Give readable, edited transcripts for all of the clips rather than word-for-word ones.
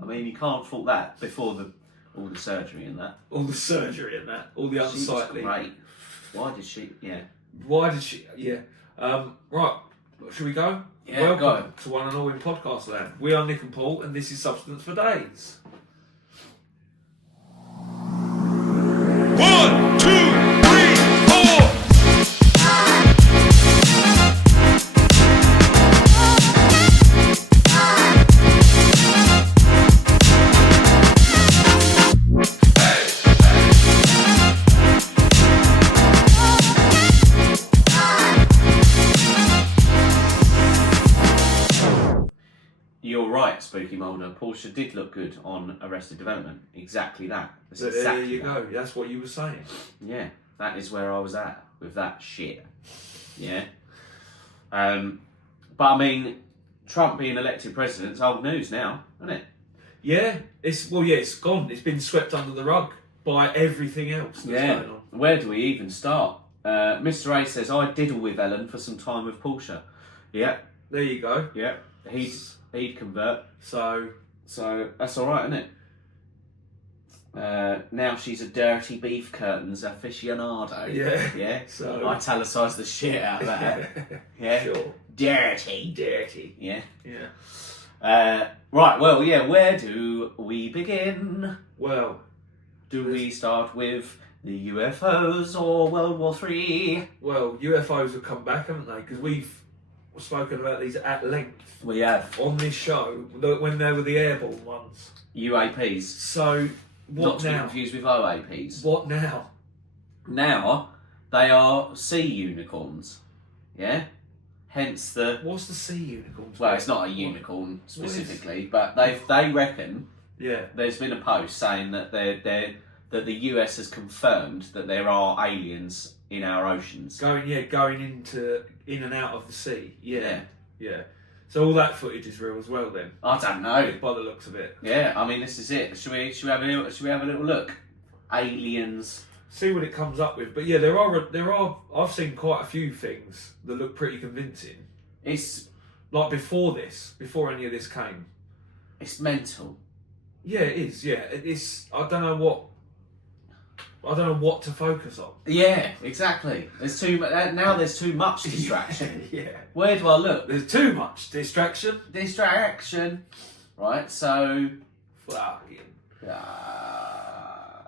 I mean, you can't fault that before all the surgery and that. All the surgery and that. All the unsightly. She was great. Why did she? Yeah. Why did she? Yeah. Right. Should we go? Yeah, welcome to One and All in Podcast Land. We are Nick and Paul, and this is Substance for Days. 1, 2, 3, 4. You're right, Spooky Mulder. Portia did look good on Arrested Development. Exactly that. That's So exactly there you that. go. That's what you were saying. Yeah, that is where I was at with that shit. Yeah. But I mean, Trump being elected president's old news now, isn't it? Yeah. It's gone. It's been swept under the rug by everything else that's going on. Where do we even start? Mr. A says, I diddle with Ellen for some time with Portia. Yeah. There you go. Yeah. He'd convert. So that's alright, isn't it? Now she's a dirty beef curtains aficionado. Yeah. Yeah. So Italicise the shit out of that. Yeah. Sure. Dirty. Yeah. Yeah. Right, well, yeah, where do we begin? Well, Do we start with the UFOs or World War III? Well, UFOs have come back, haven't they? Because we've spoken about these at length We have on this show when they were the airborne ones. UAPs. So Not what to be now? confused with OAPs. What now? Now, they are sea unicorns. Yeah? Hence the... What's the sea unicorn? Well, it's not a unicorn specifically, but they reckon Yeah. there's been a post saying that that the US has confirmed that there are aliens in our oceans. Going in and out of the sea. Yeah. Yeah. So all that footage is real as well then. I don't know. By the looks of it. Yeah, I mean, this is it. Should we have a little look? Aliens. See what it comes up with. But yeah, there are I've seen quite a few things that look pretty convincing. It's Like before any of this came. mental. Yeah, it is. Yeah, it's. I don't know what to focus on. Yeah, exactly. There's there's too much distraction. Yeah. Where do I look? There's too much distraction. Distraction. Right, so... Fucking. Uh,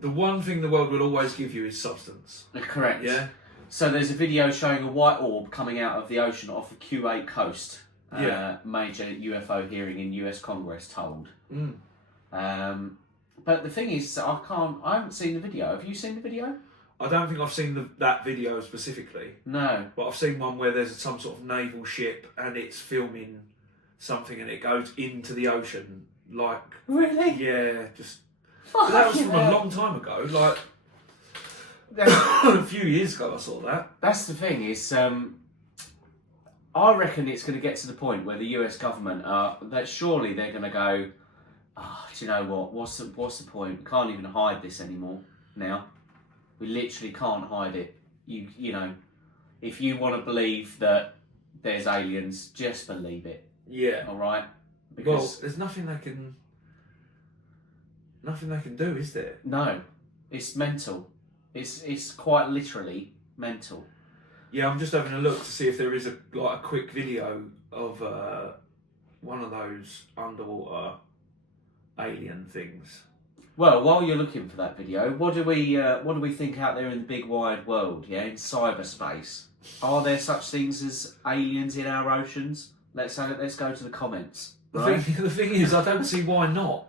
The one thing the world will always give you is substance. correct. Yeah. So there's a video showing a white orb coming out of the ocean off the Kuwait coast. Yeah. Major UFO hearing in US Congress told. Mm. But the thing is, I haven't seen the video. Have you seen the video? I don't think I've seen that video specifically, No. but I've seen one where there's some sort of naval ship and it's filming something and it goes into the ocean. Like, Really? yeah, just. Fuck That was from yeah. a long time ago, like a few years ago I saw that. That's the thing is, I reckon it's going to get to the point where the US government that surely they're going to go, do you know what? What's the point? We can't even hide this anymore now. We literally can't hide it. You know, if you want to believe that there's aliens, just believe it. Yeah. All right. Well, there's nothing they can do, is there? No, it's mental. It's quite literally mental. Yeah, I'm just having a look to see if there is a quick video of one of those underwater alien things. Well, while you're looking for that video, what do we think out there in the big wide world? Yeah, in cyberspace, are there such things as aliens in our oceans? Let's go to the comments. Right? The thing is, I don't see why not.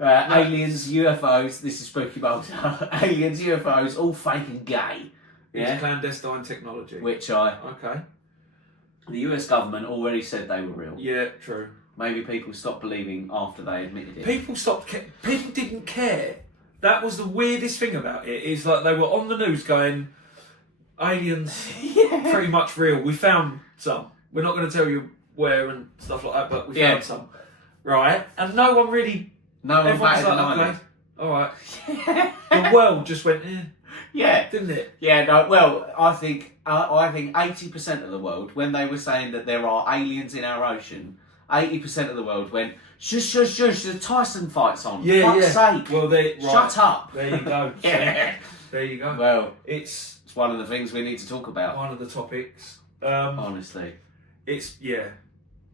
Aliens, UFOs. This is Spooky Bolter. Aliens, UFOs, all fake and gay. It's Yeah, clandestine technology. which Okay. the US government already said they were real. Yeah, true. Maybe people stopped believing after they admitted it. People didn't care. That was the weirdest thing about it. Is like they were on the news going, aliens, pretty much real. We found some. We're not going to tell you where and stuff like that, but we found some. Right, and no one really. No one Everyone's batted an like, eyelid. okay, all right. The world just went, Yeah. didn't it? Yeah, no, well, I think 80% of the world, when they were saying that there are aliens in our ocean, 80% of the world went, shush, the Tyson fight's on. Yeah, Fuck's sake. Well, Shut up. There you go. Yeah. There you go. Well, It's it's one of the things we need to talk about. one of the topics. Honestly. It's, I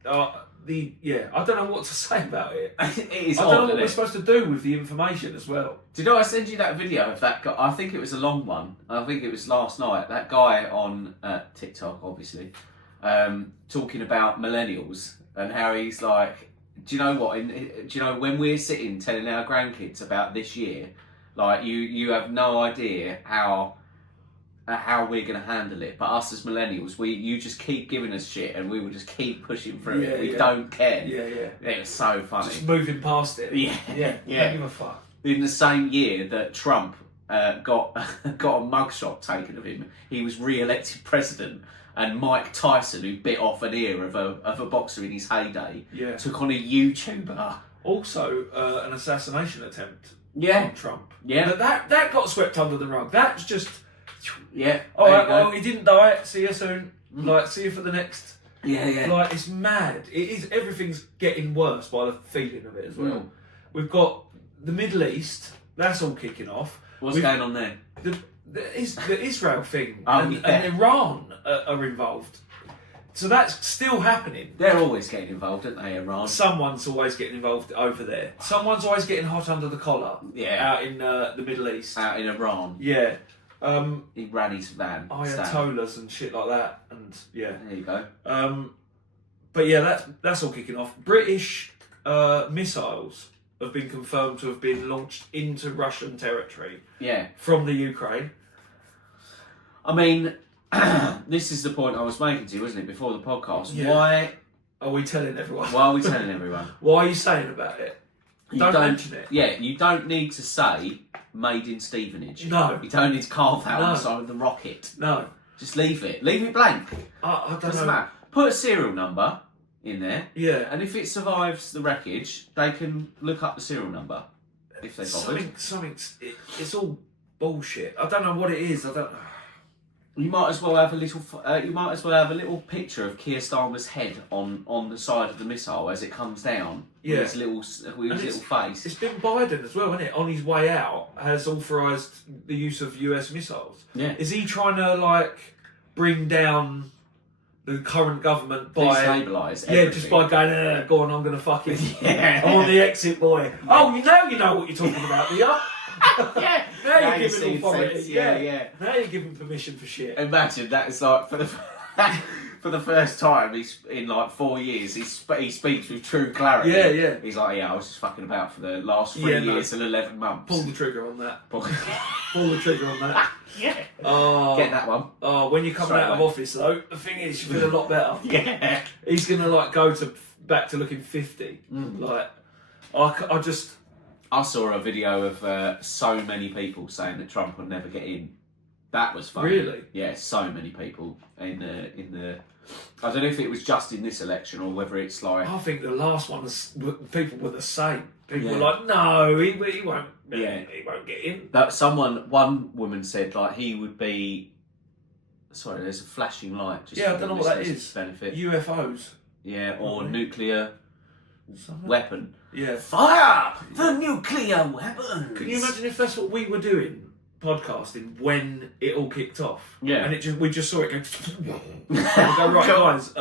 don't know what to say about it. It is I odd, don't know what isn't we're it? supposed to do with the information as well. Did I send you that video of that guy? I think it was a long one. I think it was last night. That guy on TikTok, obviously, talking about millennials and how he's like, do you know what? Do you know when we're sitting telling our grandkids about this year, like you have no idea how we're going to handle it. But us as millennials, you just keep giving us shit and we will just keep pushing through it. We don't care. Yeah. It was so funny. Just moving past it. Yeah. Don't give a fuck. In the same year that Trump got a mugshot taken of him, he was re-elected president, and Mike Tyson, who bit off an ear of a boxer in his heyday, took on a YouTuber. Also, an assassination attempt on Trump. Yeah. But that got swept under the rug. That's just... Yeah. All right, well, he didn't die. See you soon. Like, see you for the next... Yeah. Like, it's mad. It is. Everything's getting worse by the feeling of it as well. We've got the Middle East. That's all kicking off. What's going on there? The Israel thing and Iran are involved. So that's still happening. They're always getting involved, aren't they, Iran? Someone's always getting involved over there. Someone's always getting hot under the collar. Yeah. Out in the Middle East. Out in Iran. Yeah. He ran his van. Ayatollahs and shit like that. And yeah. There you go. But yeah, that's all kicking off. British missiles have been confirmed to have been launched into Russian territory. Yeah. From the Ukraine. I mean, this is the point I was making to you, wasn't it, before the podcast? Yeah. Why are we telling everyone? Why are we telling everyone? Why are you saying about it? Don't mention it. Yeah, you don't need to say made in Stevenage. No. You don't need to carve out on the side of the rocket. No. Just leave it. Leave it blank. I don't Doesn't know. matter. Put a serial number in there. Yeah. And if it survives the wreckage, they can look up the serial number. If they bothered. It's all bullshit. I don't know what it is. I don't. You might as well have a little. You might as well have a little picture of Keir Starmer's head on the side of the missile as it comes down. Yeah. With his little face. It's been Biden as well, isn't it? On his way out, has authorised the use of US missiles. Yeah. Is he trying to bring down the current government by destabilise everything? Yeah, just by going, go on, I'm going to fuck it. Yeah. I'm on the exit, boy. Oh, you know what you're talking about, do you? Yeah. Now you're giving authority. Yeah. Now you're giving permission for shit. Imagine that is like for the first time he's in 4 years he speaks with true clarity. Yeah. He's like, I was just fucking about for the last 3 years and 11 months. Pull the trigger on that. Pull the trigger on that. Yeah. Get that one. When you're coming out of office though, the thing is you feel a lot better. Yeah. He's gonna go back to looking 50. I saw a video of so many people saying that Trump would never get in. That was funny. Really? Yeah, so many people in the. I don't know if it was just in this election or whether it's like. I think the last one people were the same. People were like, no, he won't. Yeah, he won't get in. One woman said he would be. Sorry, there's a flashing light. Just I don't know what that is. Benefit. UFOs. Yeah, or nuclear weapon. Yeah. Fire the nuclear weapons. Can you imagine if that's what we were doing, podcasting, when it all kicked off? Yeah. And we just saw it go. We go, right, guys.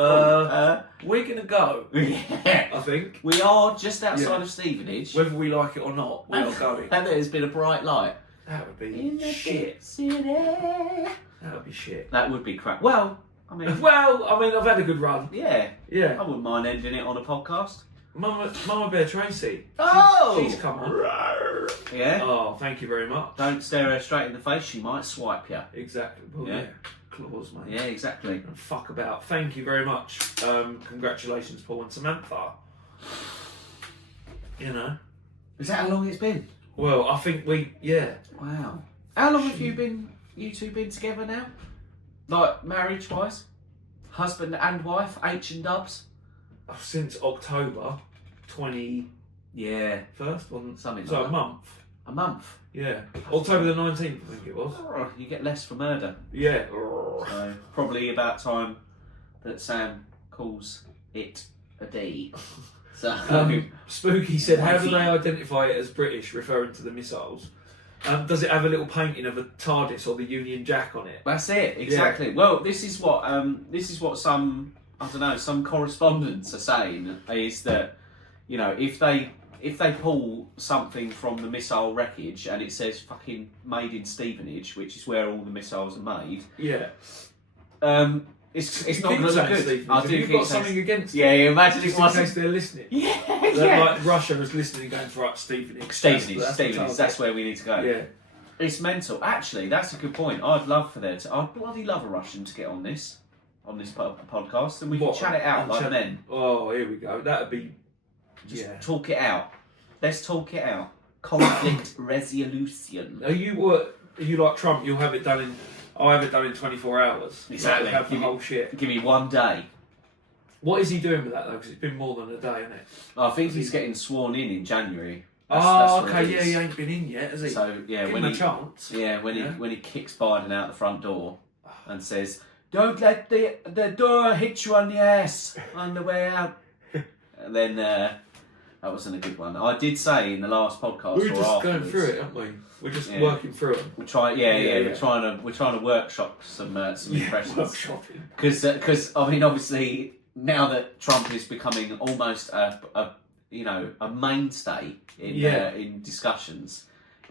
We're gonna go. Yeah. I think we are just outside of Stevenage. Whether we like it or not, we are going. And there's been a bright light. That would be shit. That would be shit. That would be crap. Well, I mean, I've had a good run. Yeah. Yeah. I wouldn't mind ending it on a podcast. Mama Bear Tracy. She's come on. Yeah. Oh, thank you very much. Don't stare her straight in the face. She might swipe you. Exactly. Well, yeah. Claws, mate. Yeah, exactly. And fuck about. Thank you very much. Congratulations, Paul and Samantha. You know. Is that how long it's been? Well, I think Wow. How long have you two been together now? Like marriage wise? Husband and wife, H and dubs? Since October 21st, wasn't something so like a month. A month? Yeah. October the 19th, I think it was. You get less for murder. Yeah. So probably about time that Sam calls it a D. So Spooky said, how do Wifey. they identify it as British, referring to the missiles? Does it have a little painting of a TARDIS or the Union Jack on it? that's it, exactly. Well, this is what some, I don't know, some correspondents are saying, is that, you know, if they pull something from the missile wreckage and it says fucking made in Stevenage, which is where all the missiles are made, Yeah. it's You not keep going to look saying good. Stevenage, I have do you keep got saying, something against yeah, it? imagine it Just in case wasn't. they're listening. Yeah, That, yeah. like Russia was listening going for right, Stevenage. Stevenage, the Stevenage, target. that's where we need to go. Yeah. It's mental. Actually, that's a good point. I'd love for there to. I'd bloody love a Russian to get on this podcast, and we What, can chat it out and like chat- men. Oh, here we go. That'd be. Just Yeah. talk it out. Let's talk it out. Conflict resolution. Are you like Trump? You'll have it done in. I'll have it done in 24 hours. Exactly. Like, have the Give me- whole shit. Give me one day. What is he doing with that though? Because it's been more than a day, isn't it? I think he's getting sworn in January. Oh, what okay. it Yeah, is. he ain't been in yet, has he? So yeah, Give when him a he chance. when he kicks Biden out the front door and says, "Don't let the door hit you on the ass on the way out," and then that wasn't a good one. I did say in the last podcast. We're or just going afterwards, through it, aren't we? We're just Yeah. working through it. We're trying, Yeah. we're trying to workshop some impressions. Workshopping. Because I mean, obviously, now that Trump is becoming almost a mainstay in discussions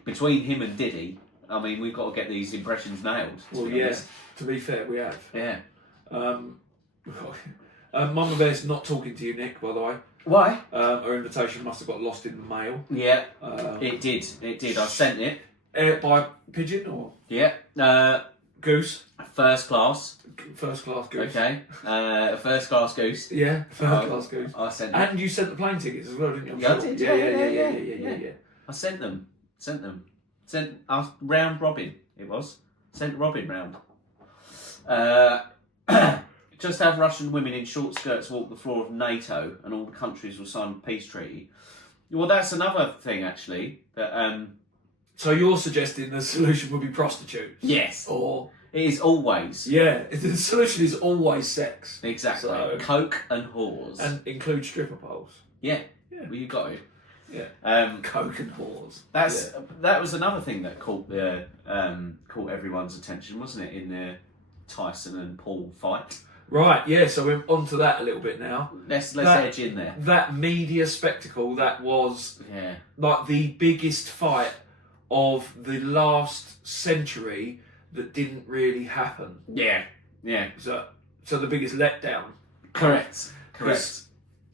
between him and Diddy, I mean, we've got to get these impressions nailed. Well, yeah. To be fair, we have. Yeah. Mama Bear's not talking to you, Nick. By the way, Why? her invitation must have got lost in the mail. Yeah, Um, it did. It did. I sent it. By pigeon or Yeah. goose? First class. First class goose. Okay. First class goose. Yeah, first class goose. I sent it. And you sent the plane tickets as well, didn't you? I'm Yeah, I sure. did. Yeah. I sent them. Sent round robin. It was sent robin round. Just have Russian women in short skirts walk the floor of NATO, and all the countries will sign a peace treaty. Well, that's another thing actually. That So you're suggesting the solution would be prostitutes? yes, Or it is always the solution is always sex. exactly So- coke and whores. And include stripper poles. yeah, Yeah. well, you got it. Yeah. Coke and whores. That was another thing that caught everyone's attention, wasn't it? In the Tyson and Paul fight. Right, yeah, so we're on to that a little bit now. Let's That- edge in there. That media spectacle that was Yeah. like the biggest fight of the last century that didn't really happen. Yeah. Yeah. So the biggest letdown. Correct. Yeah.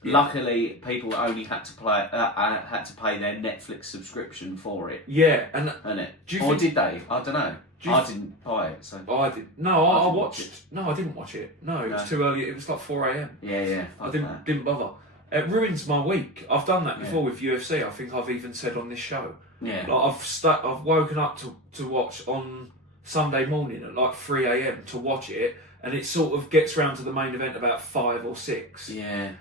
Luckily, people only had to pay their Netflix subscription for it, Yeah, and innit? Do you Or think- did they? I don't know. Do you I th- didn't buy it, so I did. No, I didn't watched. watch it. No, I didn't watch it. No, it was No. too early. It was like 4 a.m. yeah. I fuck didn't that. didn't bother. It ruins my week. I've done that Yeah. before with UFC. I think I've even said on this show. Yeah. Like I've woken up to watch on Sunday morning at like 3 a.m. to watch it, and it sort of gets round to the main event about 5 or 6. Yeah.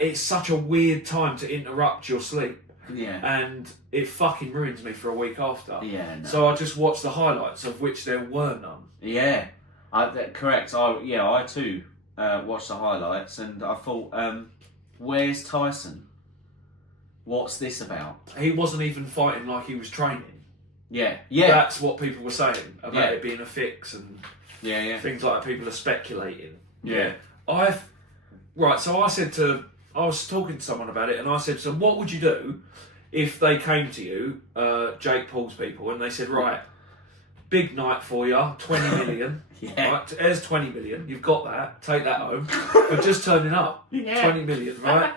It's such a weird time to interrupt your sleep, Yeah. and it fucking ruins me for a week after. Yeah. No. So I just watched the highlights, of which there were none. Yeah. Correct. I too watched the highlights, and I thought, where's Tyson? What's this about? He wasn't even fighting like he was training. Yeah. Yeah. That's what people were saying about Yeah. it being a fix and Yeah. things like that. People are speculating. Yeah. So I was talking to someone about it, and I said, so what would you do if they came to you, Jake Paul's people, and they said, right, big night for you, 20 million. Yeah. Right, there's 20 million. You've got that. Take that home. But just turning up, Yeah. 20 million, right?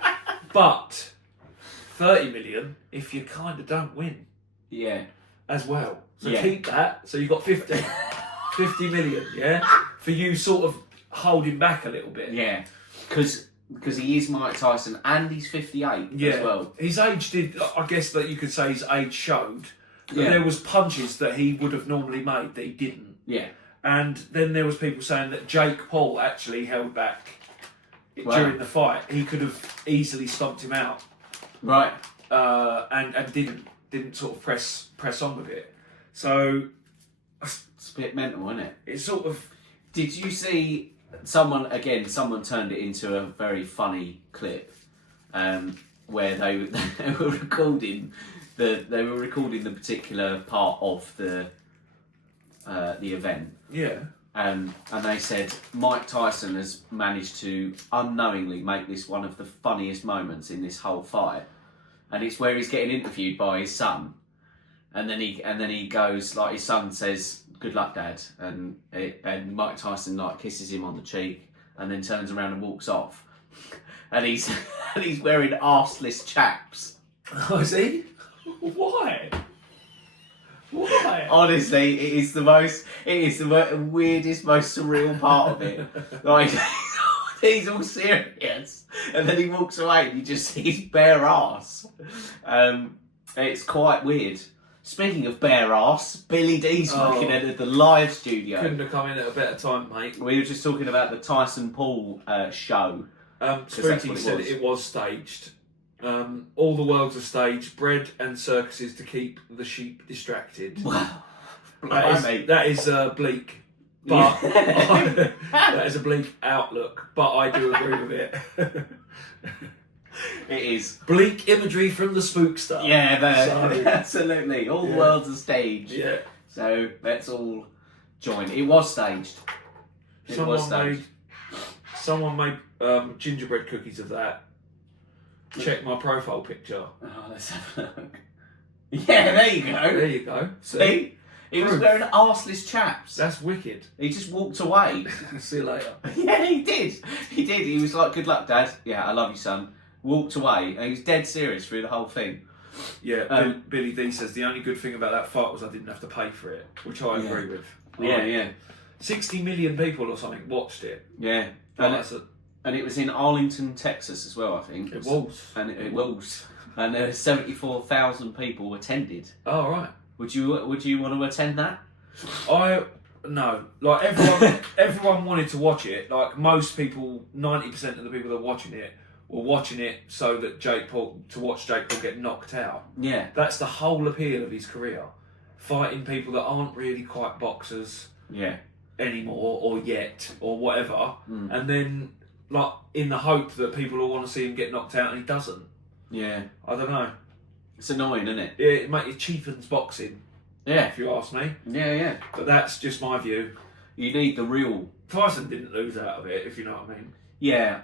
But 30 million if you kind of don't win Yeah. as well. So Yeah. keep that. So you've got 50 million, yeah? For you sort of holding back a little bit. Yeah. Because he is Mike Tyson, and he's 58 as well. His age I guess that you could say his age showed. But Yeah. there was punches that he would have normally made that he didn't. Yeah. And then there was people saying that Jake Paul actually held back Wow. during the fight. He could have easily stomped him out, Right. and didn't sort of press on with it. So It's a bit mental, isn't it? it's sort of Did you see someone turned it into a very funny clip where they were recording the particular part of the event. Yeah. And they said Mike Tyson has managed to unknowingly make this one of the funniest moments in this whole fight, and it's where he's getting interviewed by his son, and then he goes, like, his son says, "Good luck, Dad," and Mike Tyson like kisses him on the cheek, and then turns around and walks off, and he's wearing arseless chaps. Oh, is he? Why? Why? Honestly, it is the weirdest, most surreal part of it. Like, he's all serious, and then he walks away, and you just see his bare ass. It's quite weird. Speaking of bare ass, Billy D's fucking entered the live studio. Couldn't have come in at a better time, mate. We were just talking about the Tyson Paul show. Spooky said it was staged. All the worlds are staged, bred and circuses to keep the sheep distracted. Wow. That is bleak. But that is a bleak outlook, but I do agree with it. It is. Bleak imagery from the spookster. Yeah, absolutely. All the worlds are staged. Yeah. So let's all join. It was staged. Someone made gingerbread cookies of that. Check my profile picture. Oh, let's have a look. Yeah, there you go. There you go. See? He was wearing arseless chaps. That's wicked. He just walked away. See you later. Yeah, he did. He did. He was like, "Good luck, Dad." "Yeah, I love you, son." Walked away, and he was dead serious through the whole thing. Yeah, Billy D says the only good thing about that fight was I didn't have to pay for it, which I agree with. Yeah. 60 million people or something watched it. Yeah. And it was in Arlington, Texas as well, I think. It was. And it was. And there were 74,000 people attended. Oh, right. Would you want to attend that? No. Like, everyone wanted to watch it. Like, most people, 90% of the people that were watching it were watching it so that Jake Paul get knocked out. Yeah. That's the whole appeal of his career. Fighting people that aren't really quite boxers anymore, or yet, or whatever. And then, like, in the hope that people will want to see him get knocked out, and he doesn't. Yeah. I don't know. It's annoying, isn't it? Yeah, it cheapens boxing. Yeah. If you ask me. Yeah. But that's just my view. You need the real... Tyson didn't lose out of it, if you know what I mean. Yeah.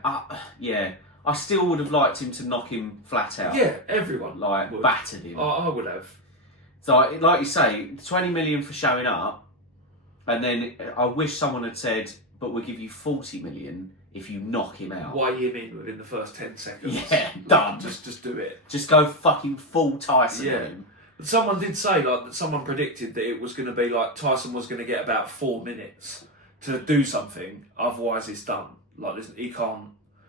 I still would have liked him to knock him flat out. Yeah, everyone would. Battered him. I would have. So, like you say, 20 million for showing up, and then I wish someone had said, "But we'll give you 40 million if you knock him out." Weigh him in within the first 10 seconds. Yeah, done. Just do it. Just go fucking full Tyson on him. But someone did say, like, that someone predicted that it was going to be like Tyson was going to get about 4 minutes to do something, otherwise it's done. Like, he can't.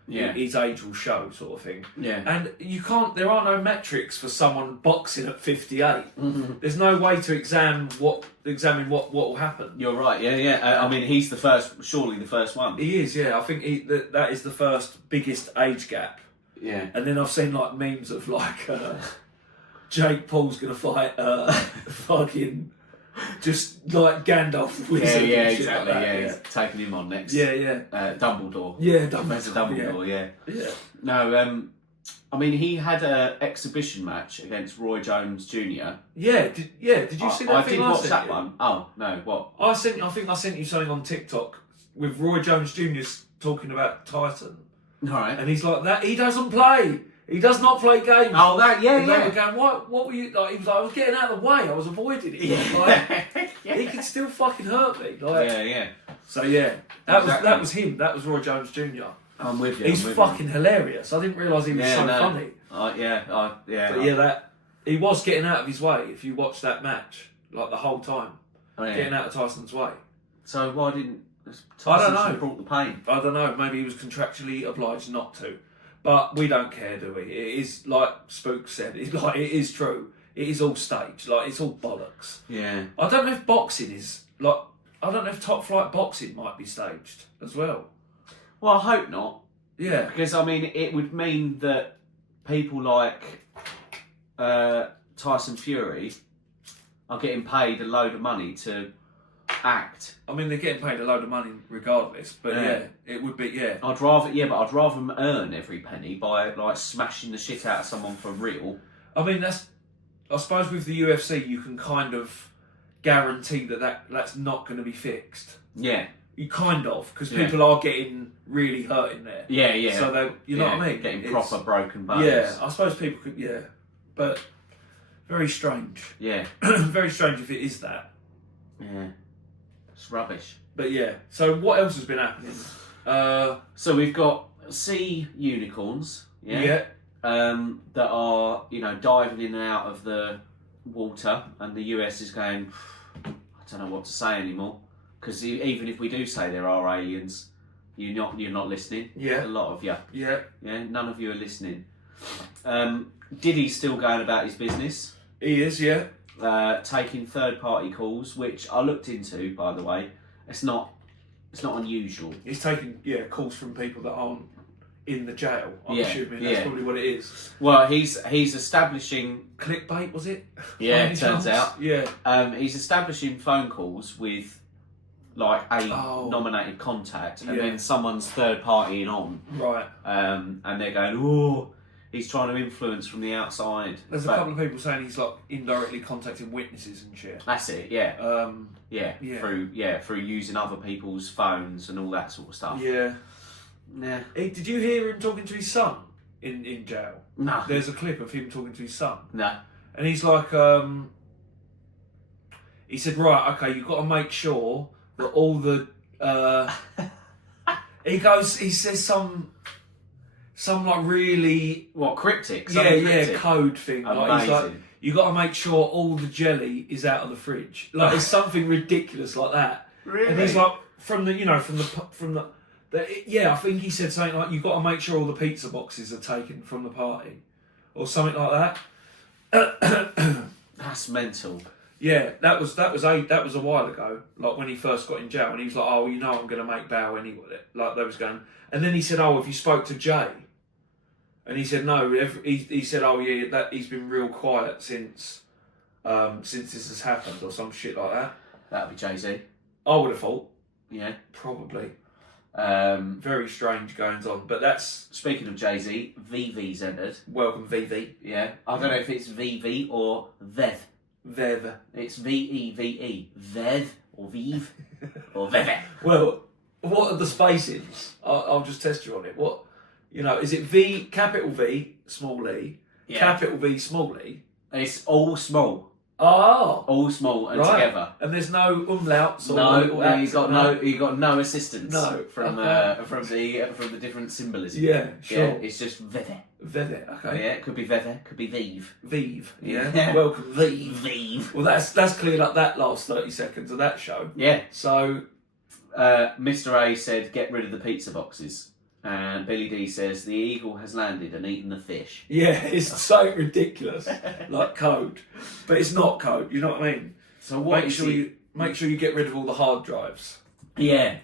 Yeah. His age will show, sort of thing. Yeah. And you can't. There are no metrics for someone boxing at 58. There's no way to examine what will happen. You're right. Yeah. I mean, he's surely the first one. He is. Yeah. I think that is the first biggest age gap. Yeah. And then I've seen like memes of like Jake Paul's gonna fight fucking just like Gandalf the Wizard. Yeah, and shit exactly. like that. He's taking him on next. Yeah. Dumbledore. Yeah, Professor Dumbledore. Yeah. Yeah. No. I mean, he had an exhibition match against Roy Jones Jr. Yeah. Did you see that I thing? did watch sent that you? one. Oh no, what? I think I sent you something on TikTok with Roy Jones Jr. talking about Tyson, All right. and he's like that. He doesn't play. He does not play games. Oh, that. Yeah. And they were going, what were you like? He was like, I was getting out of the way. I was avoiding it. Like, he can still fucking hurt me. Like, Yeah. So that was him. That was Roy Jones Jr. I'm with you. He's fucking hilarious. I didn't realise he was so funny. Yeah. But he was getting out of his way. If you watch that match, like the whole time, getting out of Tyson's way. So why didn't Tyson I don't know. have brought the pain? I don't know. Maybe he was contractually obliged not to. But we don't care, do we? It is like Spook said. It is true. It is all staged. Like, it's all bollocks. Yeah. I don't know if boxing is like. I don't know if top flight boxing might be staged as well. Well, I hope not. Yeah. Because I mean, it would mean that people like Tyson Fury are getting paid a load of money to act. I mean, they're getting paid a load of money regardless, but it would be, I'd rather them earn every penny by like smashing the shit out of someone for real. I mean, I suppose with the UFC, you can kind of guarantee that's not going to be fixed. Yeah. You kind of, because people are getting really hurt in there. Yeah, yeah. So you know what I mean? Getting proper broken bones. Yeah, I suppose people could, but very strange. Yeah. Very strange if it is that. Yeah. It's rubbish. But yeah, so what else has been happening? So we've got sea unicorns. Yeah. That are, diving in and out of the water, and the US is going, I don't know what to say anymore. Because even if we do say there are aliens, you're not listening. Yeah. A lot of you. Yeah. Yeah. None of you are listening. Diddy's still going about his business. He is, yeah. Taking third-party calls, which I looked into, by the way. It's not unusual. He's taking calls from people that aren't in the jail. I'm assuming that's probably what it is. Well, he's establishing clickbait, was it? Yeah, it turns out. Yeah. He's establishing phone calls with like a nominated contact, and then someone's third partying on. Right. And they're going, oh, he's trying to influence from the outside. There's a couple of people saying he's like indirectly contacting witnesses and shit. That's it, yeah. Through using other people's phones and all that sort of stuff. Yeah. Yeah. Hey, did you hear him talking to his son in jail? No. There's a clip of him talking to his son. No. And he's like, he said, right, okay, you've got to make sure that all the, he says some like really... What, cryptic? Cryptic? Code thing. Like, he's like, Amazing. you got to make sure all the jelly is out of the fridge. Like, it's something ridiculous like that. Really? And he's like, I think he said something like, you got to make sure all the pizza boxes are taken from the party. Or something like that. That's mental. Yeah, that was a while ago, like when he first got in jail, and he was like, "Oh, I'm going to make bail anyway." Like they was going, and then he said, "Oh, have you spoke to Jay?" And he said, "No." He said, "Oh, yeah, that he's been real quiet since this has happened, or some shit like that." That'd be Jay-Z. I would have thought. Yeah, probably. Very strange goings on, but that's... Speaking of Jay-Z, VV's entered. Welcome, VV. Yeah, I don't know if it's VV or Vev. Vev. It's VEVE. Vev or Vive or Veve. Well, what are the spacings? I'll just test you on it. What, is it V, capital V, small e, capital V, small e? It's all small. Oh, all small and together. And there's no umlauts or no. You got no assistance. No, from the different symbolism. Yeah, sure. Yeah, it's just Veve. Veve, okay. Yeah, it could be Veve, could be Vive. Vive, yeah. Welcome, Vive. Vive. Well, that's cleared up that last 30 seconds of that show. Yeah. So, Mr. A said, "Get rid of the pizza boxes." And Billy D says, "The eagle has landed and eaten the fish." Yeah, it's so ridiculous, like code, but it's not code. You know what I mean? So make sure you get rid of all the hard drives. Yeah.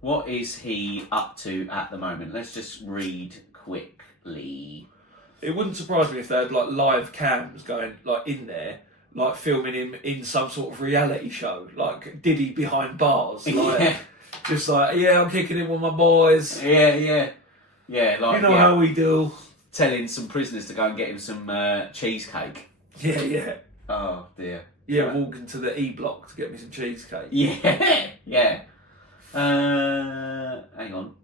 What is he up to at the moment? Let's just read quickly. It wouldn't surprise me if they had like live cams going like in there, like filming him in some sort of reality show, like Diddy behind bars, like. Yeah. Just like, I'm kicking it with my boys. Yeah. Like, how we do. Telling some prisoners to go and get him some cheesecake. Yeah. Oh dear. Yeah, walking to the E block to get me some cheesecake. Yeah. Hang on.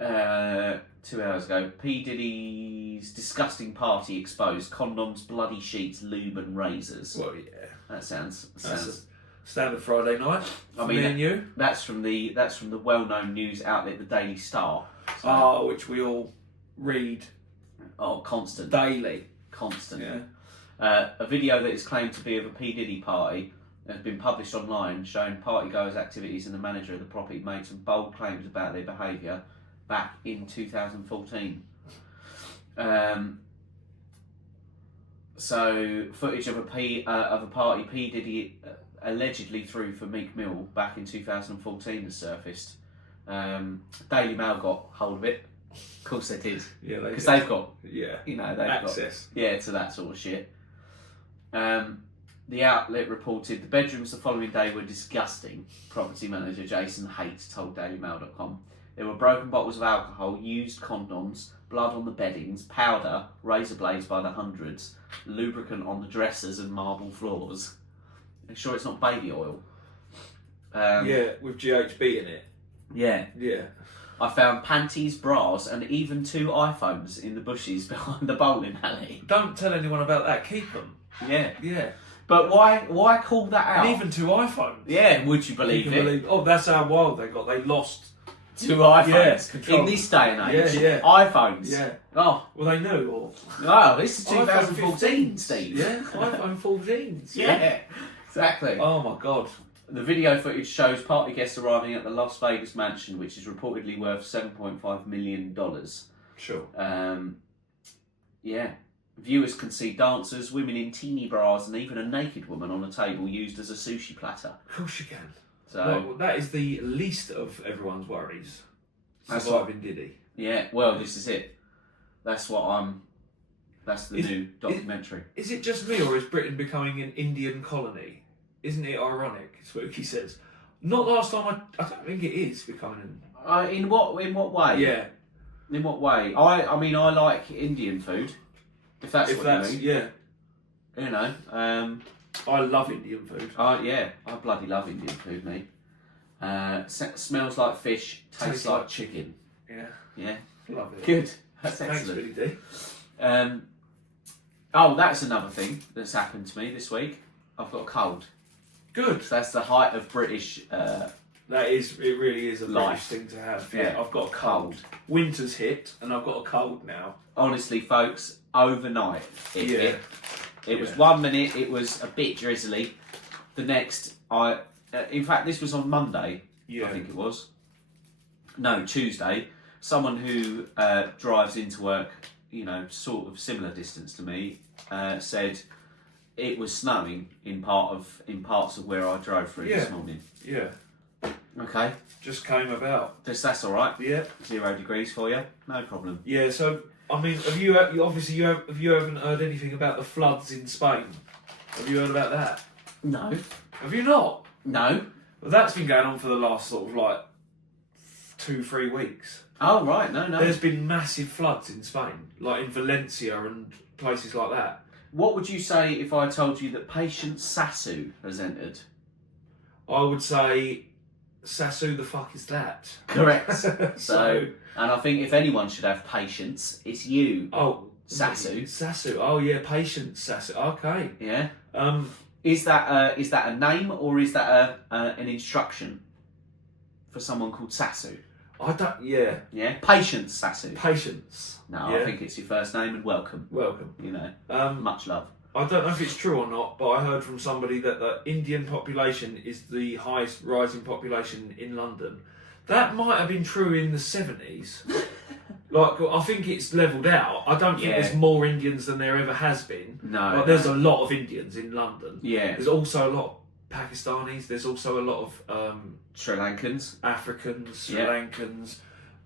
2 hours ago, P. Diddy's disgusting party exposed: condoms, bloody sheets, lube and razors. Well, yeah. That sounds. Standard Friday night. Me and you. That's from the well-known news outlet, the Daily Star. So, which we all read. Oh, constant. Daily. Constant. Yeah. A video that is claimed to be of a P. Diddy party has been published online, showing partygoers' activities, and the manager of the property made some bold claims about their behaviour back in 2014. So footage of a party P. Diddy allegedly threw for Meek Mill back in 2014 has surfaced. Daily Mail got hold of it. Of course they did. Yeah, because they've got they've access. got To that sort of shit. The outlet reported the bedrooms the following day were disgusting. Property manager Jason Haight told DailyMail.com. There were broken bottles of alcohol, used condoms, blood on the beddings, powder, razor blades by the hundreds, lubricant on the dressers and marble floors. I'm sure it's not baby oil. Yeah, with GHB in it. Yeah. Yeah. I found panties, bras, and even 2 iPhones in the bushes behind the bowling alley. Don't tell anyone about that. Keep them. Yeah. Yeah. But why call that out? And even 2 iPhones. Yeah, would you believe it? Oh, that's how wild they got. They lost 2 iPhones. control. In this day and age. Yeah. iPhones. Yeah. Oh. Well, they knew. Or Oh, this is iPhone 2014, Steve. Yeah, iPhone 14s. Yeah, exactly. Oh my god. The video footage shows party guests arriving at the Las Vegas mansion, which is reportedly worth $7.5 million. Sure. Yeah. Viewers can see dancers, women in teeny bras, and even a naked woman on a table used as a sushi platter. Of course you can. So Well, that is the least of everyone's worries. That's Surviving Diddy. yeah, well, this is it. That's the new documentary. Is it just me, or is Britain becoming an Indian colony? Isn't it ironic? Spooky says. Not last time. I don't think it is becoming an. In what way? Yeah. In what way? I mean, I like Indian food. If that's what you mean. Yeah. You know. I love Indian food. Yeah, I bloody love Indian food, mate. Smells like fish, tastes like chicken. Yeah. Yeah. Love it. Good. That's Thanks, excellent. Billy D. That's another thing that's happened to me this week. I've got a cold. Good. That's the height of British. That is. It really is a Life. British thing to have. Yeah. Yeah. I've got a cold. Winter's hit, and I've got a cold now. Honestly, folks, overnight it Yeah. hit. It was Yeah. 1 minute. It was a bit drizzly. The next, in fact, this was on Monday. Yeah. I think it was. No, Tuesday. Someone who drives into work, sort of similar distance to me, said it was snowing in parts of where I drove through this morning. Yeah. Okay, Just came about. that's all right. Yeah. 0 degrees for you, no problem. Yeah. So I mean, have you haven't heard anything about the floods in Spain? Have you heard about that? No, Have you not? no. Well, that's been going on for the last sort of like 2-3 weeks. Oh right, no. There's been massive floods in Spain, like in Valencia and places like that. What would you say if I told you that Patient Sasu has entered? I would say, Sasu, the fuck is that? Correct. So, and I think if anyone should have patience, it's you. oh, Sasu. Sasu. Oh yeah, Patient Sasu. Okay. Yeah. Um, Is that a name or is that an instruction for someone called Sasu? I don't. Yeah. Yeah. Patience Sasu. Patience. No, Yeah. I think it's your first name and welcome. Welcome. Much love. I don't know if it's true or not, but I heard from somebody that the Indian population is the highest rising population in London. That might have been true in the 70s. Like, I think it's levelled out. I don't think Yeah. there's more Indians than there ever has been. No. Like, there's a lot of Indians in London. Yeah. There's also a lot of Pakistanis. There's also a lot of Sri Lankans. Africans, Sri Yeah. Lankans,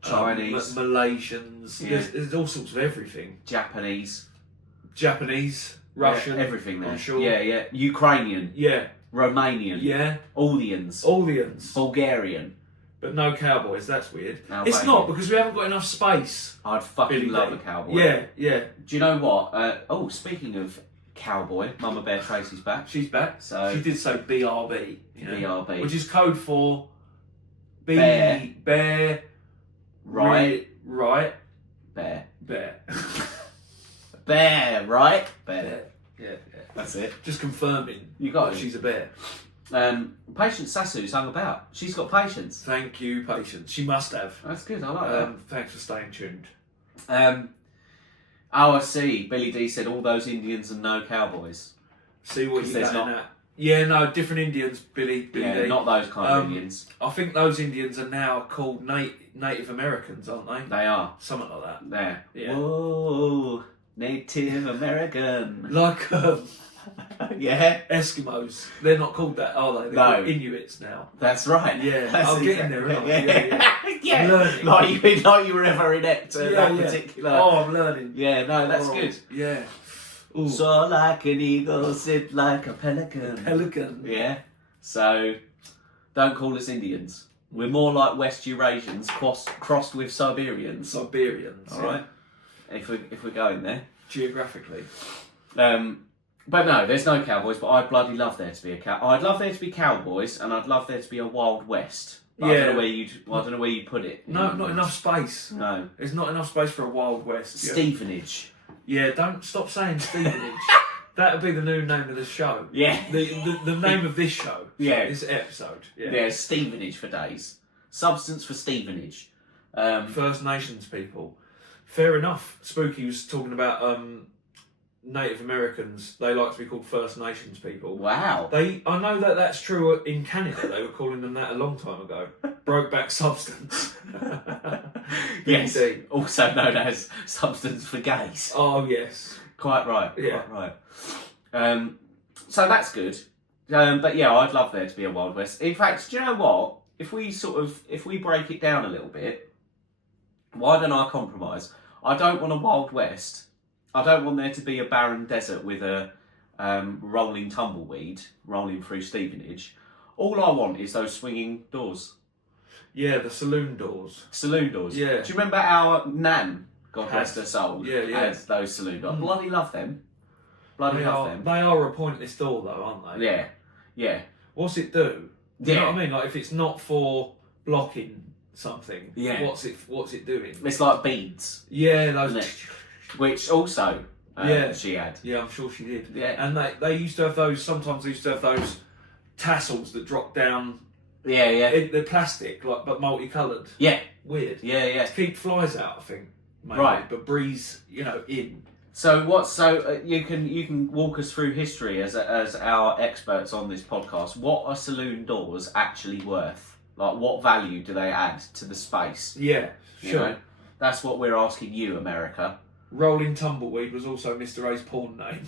Chinese. Malaysians. Yeah. There's all sorts of everything. Japanese. Japanese, Russian, Yeah, everything there. I'm sure. Yeah. Ukrainian. Yeah, Romanian. yeah. Aldians. Aldians. Bulgarian. But no cowboys, that's weird. No, It's mate. not, because we haven't got enough space. I'd fucking Billy love D. a cowboy. Yeah, yeah. Do you know what? Speaking of cowboy, Mama Bear Tracy's back. She's back. So She did say BRB. you know, BRB. Which is code for Bear. Bear. Right. Right. Bear. Bear. Bear, right? Bear. Bear. Yeah, yeah. That's it. Just confirming. You got that it. she's a bear. Patient Sasu's hung about. She's got patience. Thank you, Patience. She must have. That's good, I like Thanks for staying tuned. that. I see. Billy D said all those Indians and no cowboys. See what Because you're there's getting not- at. Yeah, no, different Indians, Billy Yeah, D. not those kind of Indians. I think those Indians are now called Native Americans, aren't they? They are. Something like that. There. Yeah. Whoa, Native American. Like Yeah, Eskimos. They're not called that, are they? They're No. called Inuits now. that's right. Yeah, That's I'm getting there, aren't I? Yeah. Yeah. Learning. Like you were ever inept at that particular. Oh, I'm learning. Yeah, no, that's Oh, good. Yeah. Ooh. Soar like an eagle, sit like a pelican. Pelican. Yeah. So, don't call us Indians. We're more like West Eurasians crossed with Siberians. Siberians. All right. If we're going there. Geographically. But no, there's no cowboys. But I'd bloody love there to be I'd love there to be cowboys, and I'd love there to be a Wild West. But I don't know where you'd put it. No, not enough space. No. There's not enough space for a Wild West. Stevenage. Yeah, don't stop saying Stevenage. That would be the new name of the show. Yeah. The name of this show. Yeah. This episode. Yeah, Stevenage for days. Substance for Stevenage. First Nations people. Fair enough. Spooky was talking about Native Americans. They like to be called First Nations people. Wow. I know that's true in Canada. They were calling them that a long time ago. Brokeback Substance. Yes. BD. Also known as Substance for Gays. Oh yes. Quite right. Yeah. Quite right. So that's good. But yeah, I'd love there to be a Wild West. In fact, do you know what? If we break it down a little bit, why don't I compromise? I don't want a Wild West. I don't want there to be a barren desert with a rolling tumbleweed rolling through Stevenage. All I want is those swinging doors. Yeah, the saloon doors. Saloon doors. Yeah. Do you remember our Nan, God rest her soul, Yeah. had those saloon doors? Bloody love them. Bloody love them. They are a pointless door though, aren't they? Yeah. What's it do? Do you Yeah. know what I mean? Like if it's not for blocking something, Yeah. what's it doing? It's like beads, Yeah, those. isn't it? Which also she had. Yeah, I'm sure she did. Yeah. And they used to have those. Sometimes they used to have those tassels that drop down. Yeah. They're plastic, like but multicoloured. Yeah. Weird. Yeah. To keep flies out, I think. Maybe, Right. But breeze, in. So you can walk us through history as our experts on this podcast. What are saloon doors actually worth? Like, what value do they add to the space? Yeah, You sure. know? That's what we're asking you, America. Rolling Tumbleweed was also Mr. A's porn name.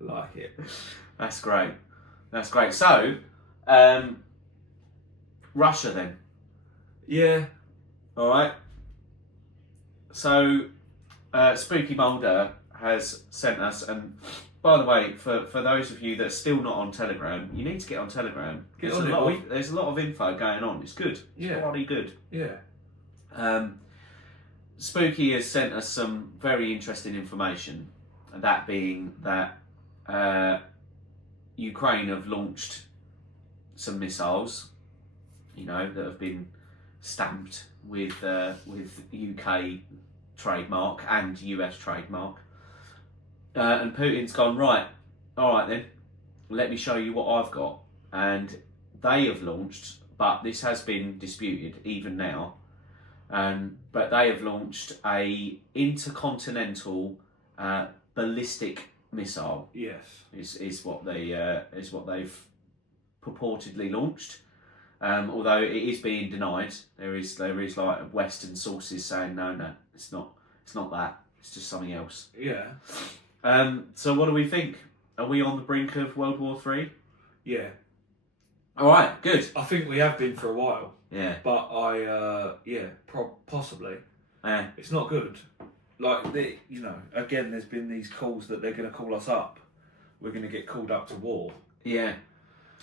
Like it. That's great. So, Russia then. Yeah. All right. So, Spooky Mulder has sent us, and by the way, for those of you that are still not on Telegram, you need to get on Telegram. Get There's on a it, lot boy. of, there's a lot of info going on. It's good. Yeah. It's bloody good. Yeah. Spooky has sent us some very interesting information, and that being that Ukraine have launched some missiles, that have been stamped with UK trademark and US trademark, and Putin's gone, right, all right then, let me show you what I've got. And they have launched, but this has been disputed even now, but they have launched a intercontinental ballistic missile. Yes. Is what they've purportedly launched. Although it is being denied, there is like Western sources saying no, it's not that, it's just something else. Yeah. So what do we think? Are we on the brink of World War III? Yeah. All right, good. I think we have been for a while. Yeah. But possibly. Yeah. It's not good. Like, again, there's been these calls that they're going to call us up. We're going to get called up to war. Yeah.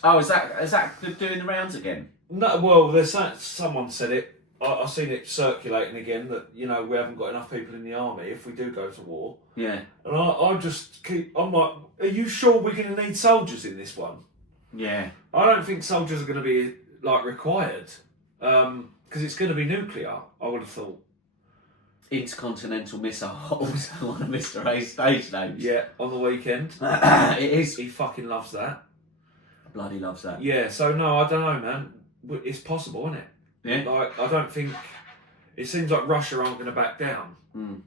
Oh, is that doing the rounds again? No, well, someone said it. I've seen it circulating again that, we haven't got enough people in the army if we do go to war. Yeah. And I'm like, are you sure we're going to need soldiers in this one? Yeah. I don't think soldiers are going to be, required. Because it's going to be nuclear, I would have thought. Intercontinental missile, also one of Mr. A's stage names. Yeah, on the weekend. It is. He fucking loves that. Bloody loves that. Yeah, so no, I don't know, man. It's possible, isn't it? Yeah. I don't think... It seems like Russia aren't going to back down. Mm.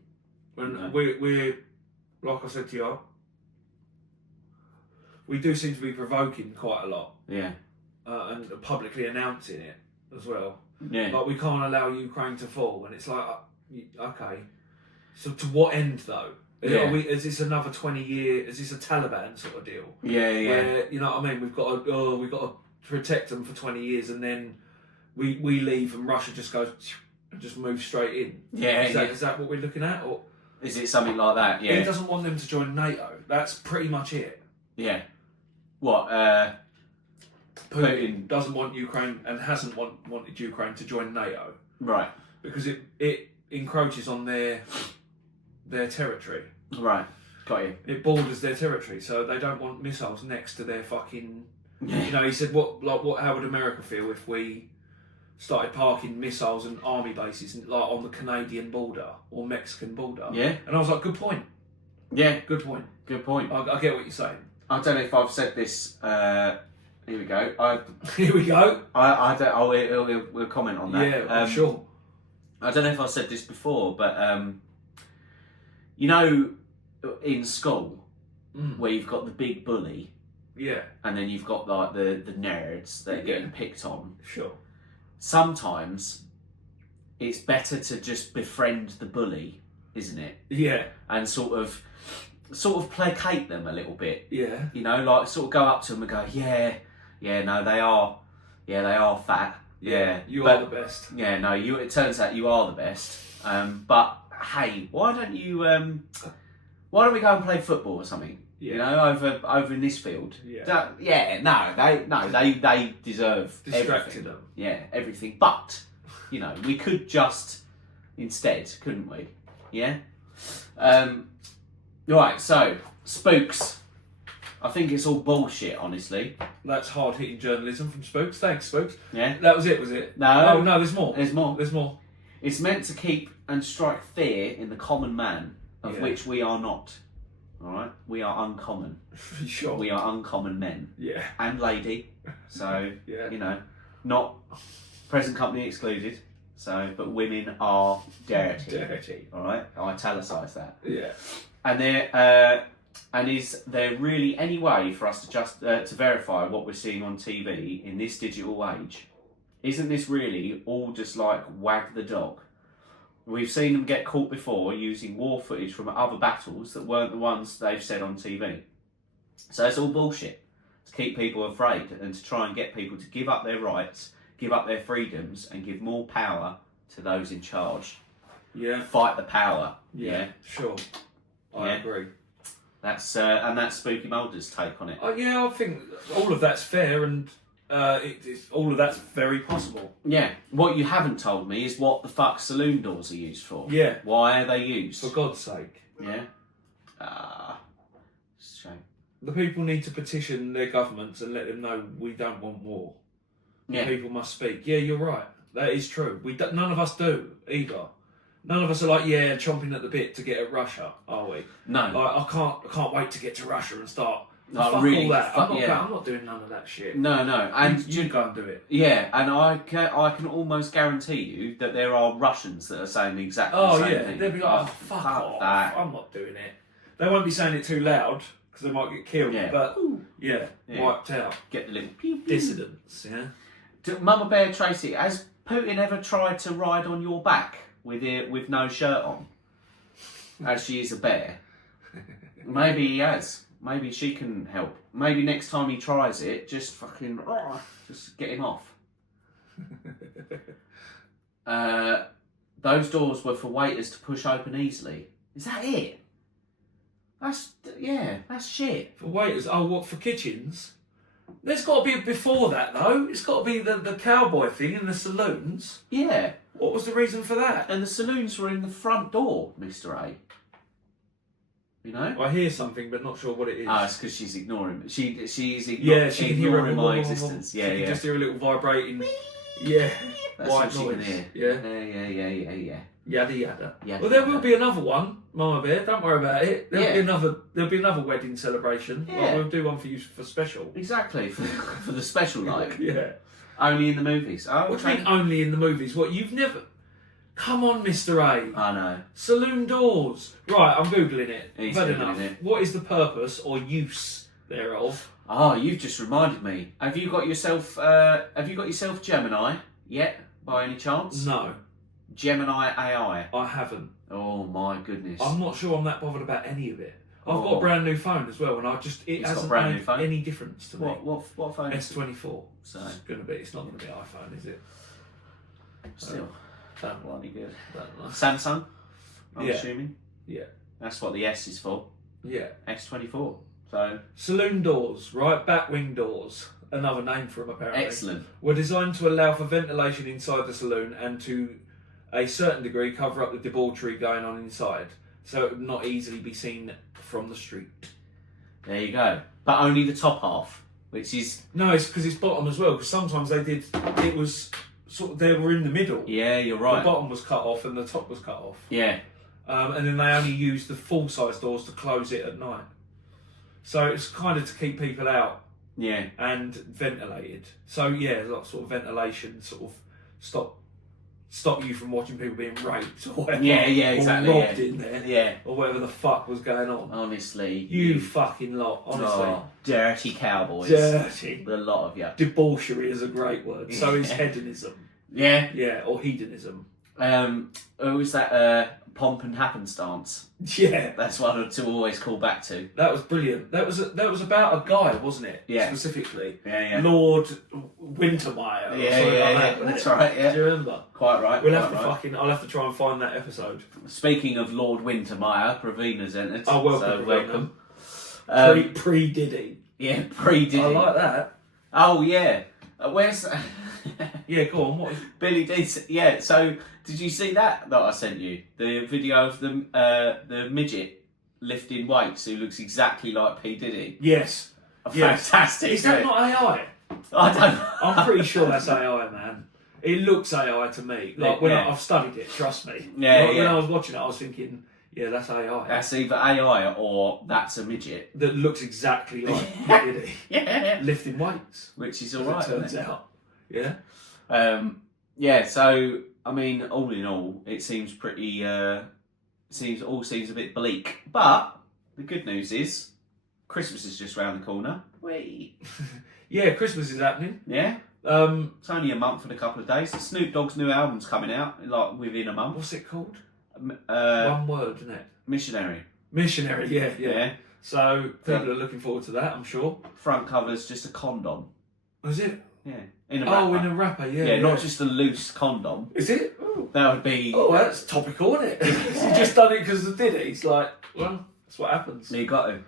And No. we're, like I said to you, we do seem to be provoking quite a lot. Yeah. And publicly announcing it as well. Yeah. Like, we can't allow Ukraine to fall. And it's like, okay. So to what end, though? Yeah. Is this another 20-year... Is this a Taliban sort of deal? Yeah. Where, you know what I mean? We've got to protect them for 20 years, and then we leave, and Russia just goes and just moves straight in. Yeah. Is that what we're looking at? Or Is it something like that? Yeah. He doesn't want them to join NATO. That's pretty much it. Yeah. What? Putin doesn't want Ukraine and hasn't wanted Ukraine to join NATO. Right. Because it encroaches on their territory. Right. Got you. It borders their territory, so they don't want missiles next to their fucking. Yeah. You know, he said, how would America feel if we started parking missiles and army bases like on the Canadian border or Mexican border? Yeah. And I was like, good point. Yeah. Good point. Good point. I get what you're saying. I don't know if I've said this. Here we go. Here we go. I don't. We'll comment on that. Yeah, I'm sure. I don't know if I've said this before, but you know, in school where you've got the big bully, yeah, and then you've got like the nerds that are getting picked on. Sure. Sometimes it's better to just befriend the bully, isn't it? Yeah. And sort of placate them a little bit. Yeah. You know, like sort of go up to them and go, no, they are fat. Yeah, you are the best. Yeah, no, it turns out you are the best. But hey, why don't we go and play football or something? Yeah. You know, over in this field. Yeah. They deserve Distracted everything. them. Yeah, everything. But you know, we could just instead, couldn't we? Yeah. Right. So spooks. I think it's all bullshit, honestly. That's hard-hitting journalism from Spooks. Thanks, Spooks. Yeah. That was it, was it? No. Oh, no, there's more. There's more. There's more. It's meant to keep and strike fear in the common man, of which we are not. All right? We are uncommon. Sure. We are uncommon men. Yeah. And lady. So, yeah. you know, not present company excluded. So, but women are dirty. Dirty. All right? I italicise that. Yeah. And is there really any way for us to just to verify what we're seeing on TV in this digital age? Isn't this really all just like wag the dog? We've seen them get caught before using war footage from other battles that weren't the ones they've said on TV. So it's all bullshit to keep people afraid and to try and get people to give up their rights, give up their freedoms, and give more power to those in charge. Yeah. Fight the power. Yeah. Sure. I agree. That's Spooky Mulder's take on it. Yeah, I think all of that's fair, and all of that's very possible. Yeah. What you haven't told me is what the fuck saloon doors are used for. Yeah. Why are they used? For God's sake. Yeah. Shame. The people need to petition their governments and let them know we don't want war. Yeah. People must speak. Yeah, you're right. That is true. None of us do either. None of us are like, chomping at the bit to get at Russia, are we? No. Like, I can't wait to get to Russia and start. Like, fuck really, all that. fuck, I'm not doing none of that shit. No. And you go and do it. Yeah, and I can almost guarantee you that there are Russians that are saying exactly the same thing. They'll be like, fuck off. That. I'm not doing it. They won't be saying it too loud because they might get killed. Yeah. But wiped out. Get the little pew, pew. Dissidents. Yeah. Mama Bear Tracy, has Putin ever tried to ride on your back with no shirt on? As she is a bear. Maybe he has. Maybe she can help. Maybe next time he tries it, just fucking just get him off. Those doors were for waiters to push open easily. Is that it? That's shit. For waiters, what, for kitchens? There's got to be before that though. It's got to be the cowboy thing in the saloons. Yeah. What was the reason for that? And the saloons were in the front door, Mr. A. You know? I hear something, but not sure what it is. It's because she's ignoring me. She's she can hear my existence. Yeah, she can just hear a little vibrating. Yeah. That's white what she can noise. hear. Yeah. Yada yada. Yada, Well, there yada. will be another one, Mama Bear. Don't worry about it. There'll be another wedding celebration. Yeah. Well, we'll do one for you for special. Exactly for the special like. Yeah. Only in the movies. Oh, What do you mean only in the movies? What, you've never... Come on, Mr. A. I know. Saloon doors. Right, I'm Googling it. He's Bad Googling enough. it. What is the purpose or use thereof? You've just reminded me. Have you got yourself Gemini yet, by any chance? No, Gemini AI. I haven't. Oh my goodness. I'm not sure I'm that bothered about any of it. I've got Oh. a brand new phone as well, and it got a hasn't brand new made phone? any difference to me. What phone? S24. So It's not going to be iPhone, is it? still Don't bloody good. know. Samsung. I'm Yeah. assuming. Yeah. That's what the S is for. Yeah. S24. So Saloon doors, right? Batwing doors, another name for them apparently. excellent. Were designed to allow for ventilation inside the saloon and to a certain degree cover up the debauchery going on inside, so it would not easily be seen from the street. There you go. But only the top half, which is No, it's because it's bottom as well, because sometimes it was sort of, they were in the middle. yeah, you're right. The bottom was cut off and the top was cut off. Yeah. And then they only used the full-size doors to close it at night. So it's kind of to keep people out Yeah. and ventilated. So yeah, like sort of ventilation, sort of stop you from watching people being raped or whatever. Yeah, exactly. Or robbed in there. Yeah. Or whatever the fuck was going on. Honestly. You fucking lot, honestly. Oh, dirty cowboys. Dirty. A lot of you. Debauchery is a great word. So is hedonism. Yeah. Yeah, or hedonism. Who was that? Pomp and Happenstance. Yeah. That's one to always call back to. That was brilliant. That was about a guy, wasn't it? Yeah. Specifically. Yeah. Lord Wintermeyer. Or Yeah, something yeah, like that, yeah. wasn't That's it? right, yeah. Do you remember? Quite right. We'll quite have to right. fucking. I'll have to try and find that episode. Speaking of Lord Wintermeyer, Pravina's entered. Oh, welcome, So Pravina. welcome. Pre Diddy. Yeah, pre-Diddy. I like that. Oh, yeah. Where's... Yeah, go on. What? Billy did... Yeah, so did you see that I sent you? The video of the midget lifting weights who looks exactly like P. Diddy? Yes. Yes. Fantastic. Is that not AI? I don't know. I'm pretty sure that's AI, man. It looks AI to me. Like when Yeah. I've studied it, trust me. Yeah, Like, yeah. When I was watching it, I was thinking, yeah, that's AI. That's either AI or that's a midget. That looks exactly like Diddy. Yeah. Lifting weights. Which is As alright, it turns out. Yeah. Yeah, so, I mean, all in all, it seems pretty... seems a bit bleak. But the good news is Christmas is just round the corner. Whee! Yeah, Christmas is happening. Yeah? It's only a month and a couple of days. Snoop Dogg's new album's coming out, like, within a month. What's it called? Uh, One word, isn't it? Missionary. Missionary, yeah. Yeah. So people are looking forward to that, I'm sure. Front cover's just a condom. Was it? Yeah. In a Oh, wrapper. in a wrapper, yeah. Yeah, not just a loose condom. Is it? Oh, That would be... that's topical, isn't it? He's just done it because of Diddy. He's like, well, that's what happens. You got to.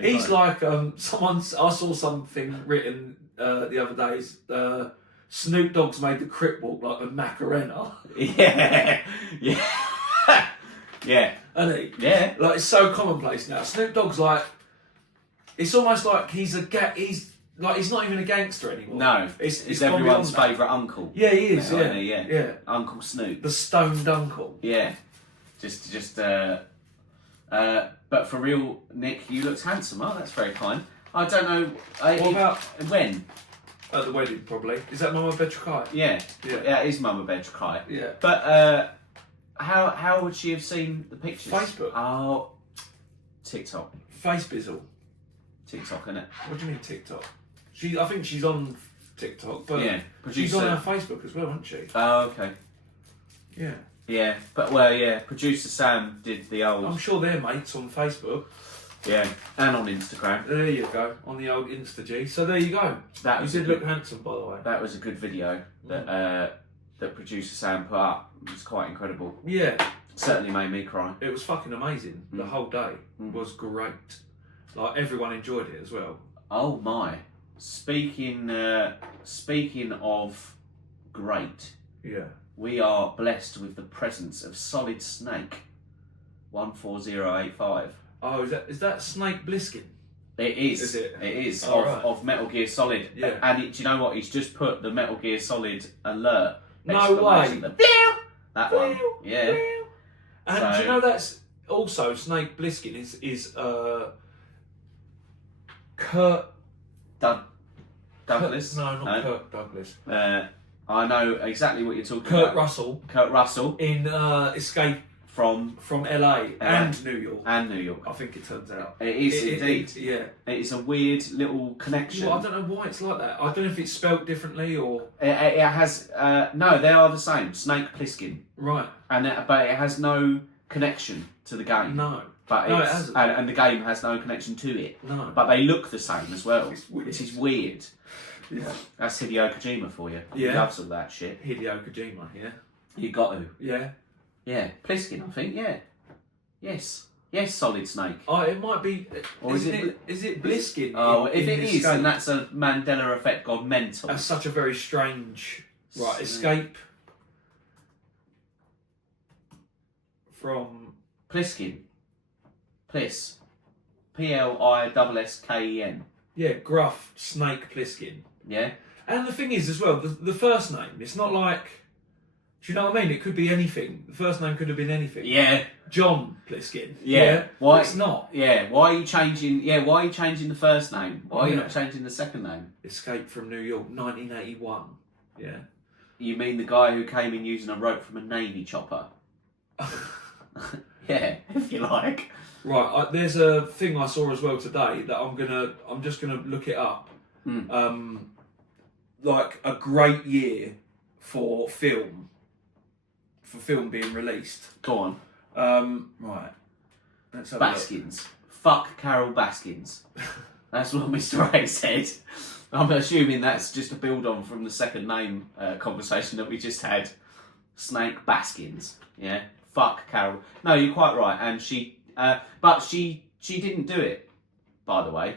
He's like, I saw something written the other day. Snoop Dogg's made the Crip walk like a Macarena. Yeah. Yeah. Yeah. Hasn't he? Yeah. Like, it's so commonplace now. Snoop Dogg's like, it's almost like he's not even a gangster anymore. No. It's It's gone everyone's beyond that. favourite uncle. Yeah, he is. Yeah, Yeah, isn't he? Yeah. yeah. Uncle Snoop. The stoned uncle. Yeah. But for real, Nick, you looked handsome. Oh, that's very kind. I don't know. What about when? at the wedding? Probably. Is that Mama Betrakai? Yeah. Yeah. Yeah, it is Mama Betrakai. Yeah. But how would she have seen the pictures? Facebook. Oh, TikTok. Face bizzle. TikTok, innit? What do you mean TikTok? I think she's on TikTok, but Yeah. she's on our Facebook as well, isn't she? Oh, okay. Yeah. Yeah, but well, yeah. Producer Sam did the old. I'm sure they're mates on Facebook. Yeah, and on Instagram. There you go, on the old Insta G. So there you go. That You was did a look good, handsome, by the way. that was a good video that that producer Sam put up. It was quite incredible. Yeah, Certainly made me cry. it was fucking amazing. The whole day was great. Like everyone enjoyed it as well. Oh my! Speaking of great, Yeah. we are blessed with the presence of Solid Snake 14085. Oh, is that Snake Plissken? It is. Is it? It is Oh, of, right. of Metal Gear Solid. Yeah. And do you know what? He's just put the Metal Gear Solid alert. No exclamation, way. the Blew! That one. Blew, Yeah. blew. And So- do you know that's also Snake Plissken is Kurt Douglas. No, not Kurt Douglas. I know exactly what you're talking Kurt about. Russell Kurt Russell in Escape from from LA and New York. New York. I think it turns out. It is indeed. Yeah. It is a weird little connection. Well, I don't know why it's like that. I don't know if it's spelt differently or It has no. They are the same. Snake Plissken, right. but it has no connection to the game. No, But No, it it's, hasn't. and the game has no connection to it. no. But they look the same as well, It's weird. which is weird. Yeah. That's Hideo Kojima for you. He Yeah. loves all that shit. Hideo Kojima. Yeah. You got to. Yeah. Yeah, Pliskin, I think. Yeah, Yes. Yes, Solid Snake. Oh, it might be. Or is Is it Bliskin? Oh, it might be. Or is Is it Bliskin? Oh, if in it is, Escape? then that's a Mandela effect gone mental. That's such a very strange. Right, Snake. Escape from. Pliskin. Pliss. Plisken. Yeah, Gruff Snake Pliskin. Yeah? And the thing is, as well, the first name. It's not like. Do you know what I mean? It could be anything. The first name could have been anything. Yeah. John Pliskin. Yeah. Why? It's not. Yeah. Why are you changing? Yeah. Why are you changing the first name? Why are you Yeah. not changing the second name? Escape from New York, 1981. Yeah. You mean the guy who came in using a rope from a navy chopper? Yeah, if you like. Right. There's a thing I saw as well today that I'm just gonna look it up. Like a great year for film. For film being released. Go on. Right. Let's have a look. Baskins. Fuck Carol Baskins. That's what Mr. A said. I'm assuming that's just a build on from the second name conversation that we just had. Snake Baskins. Yeah. Fuck Carol. No, you're quite right. And she, but she didn't do it. By the way,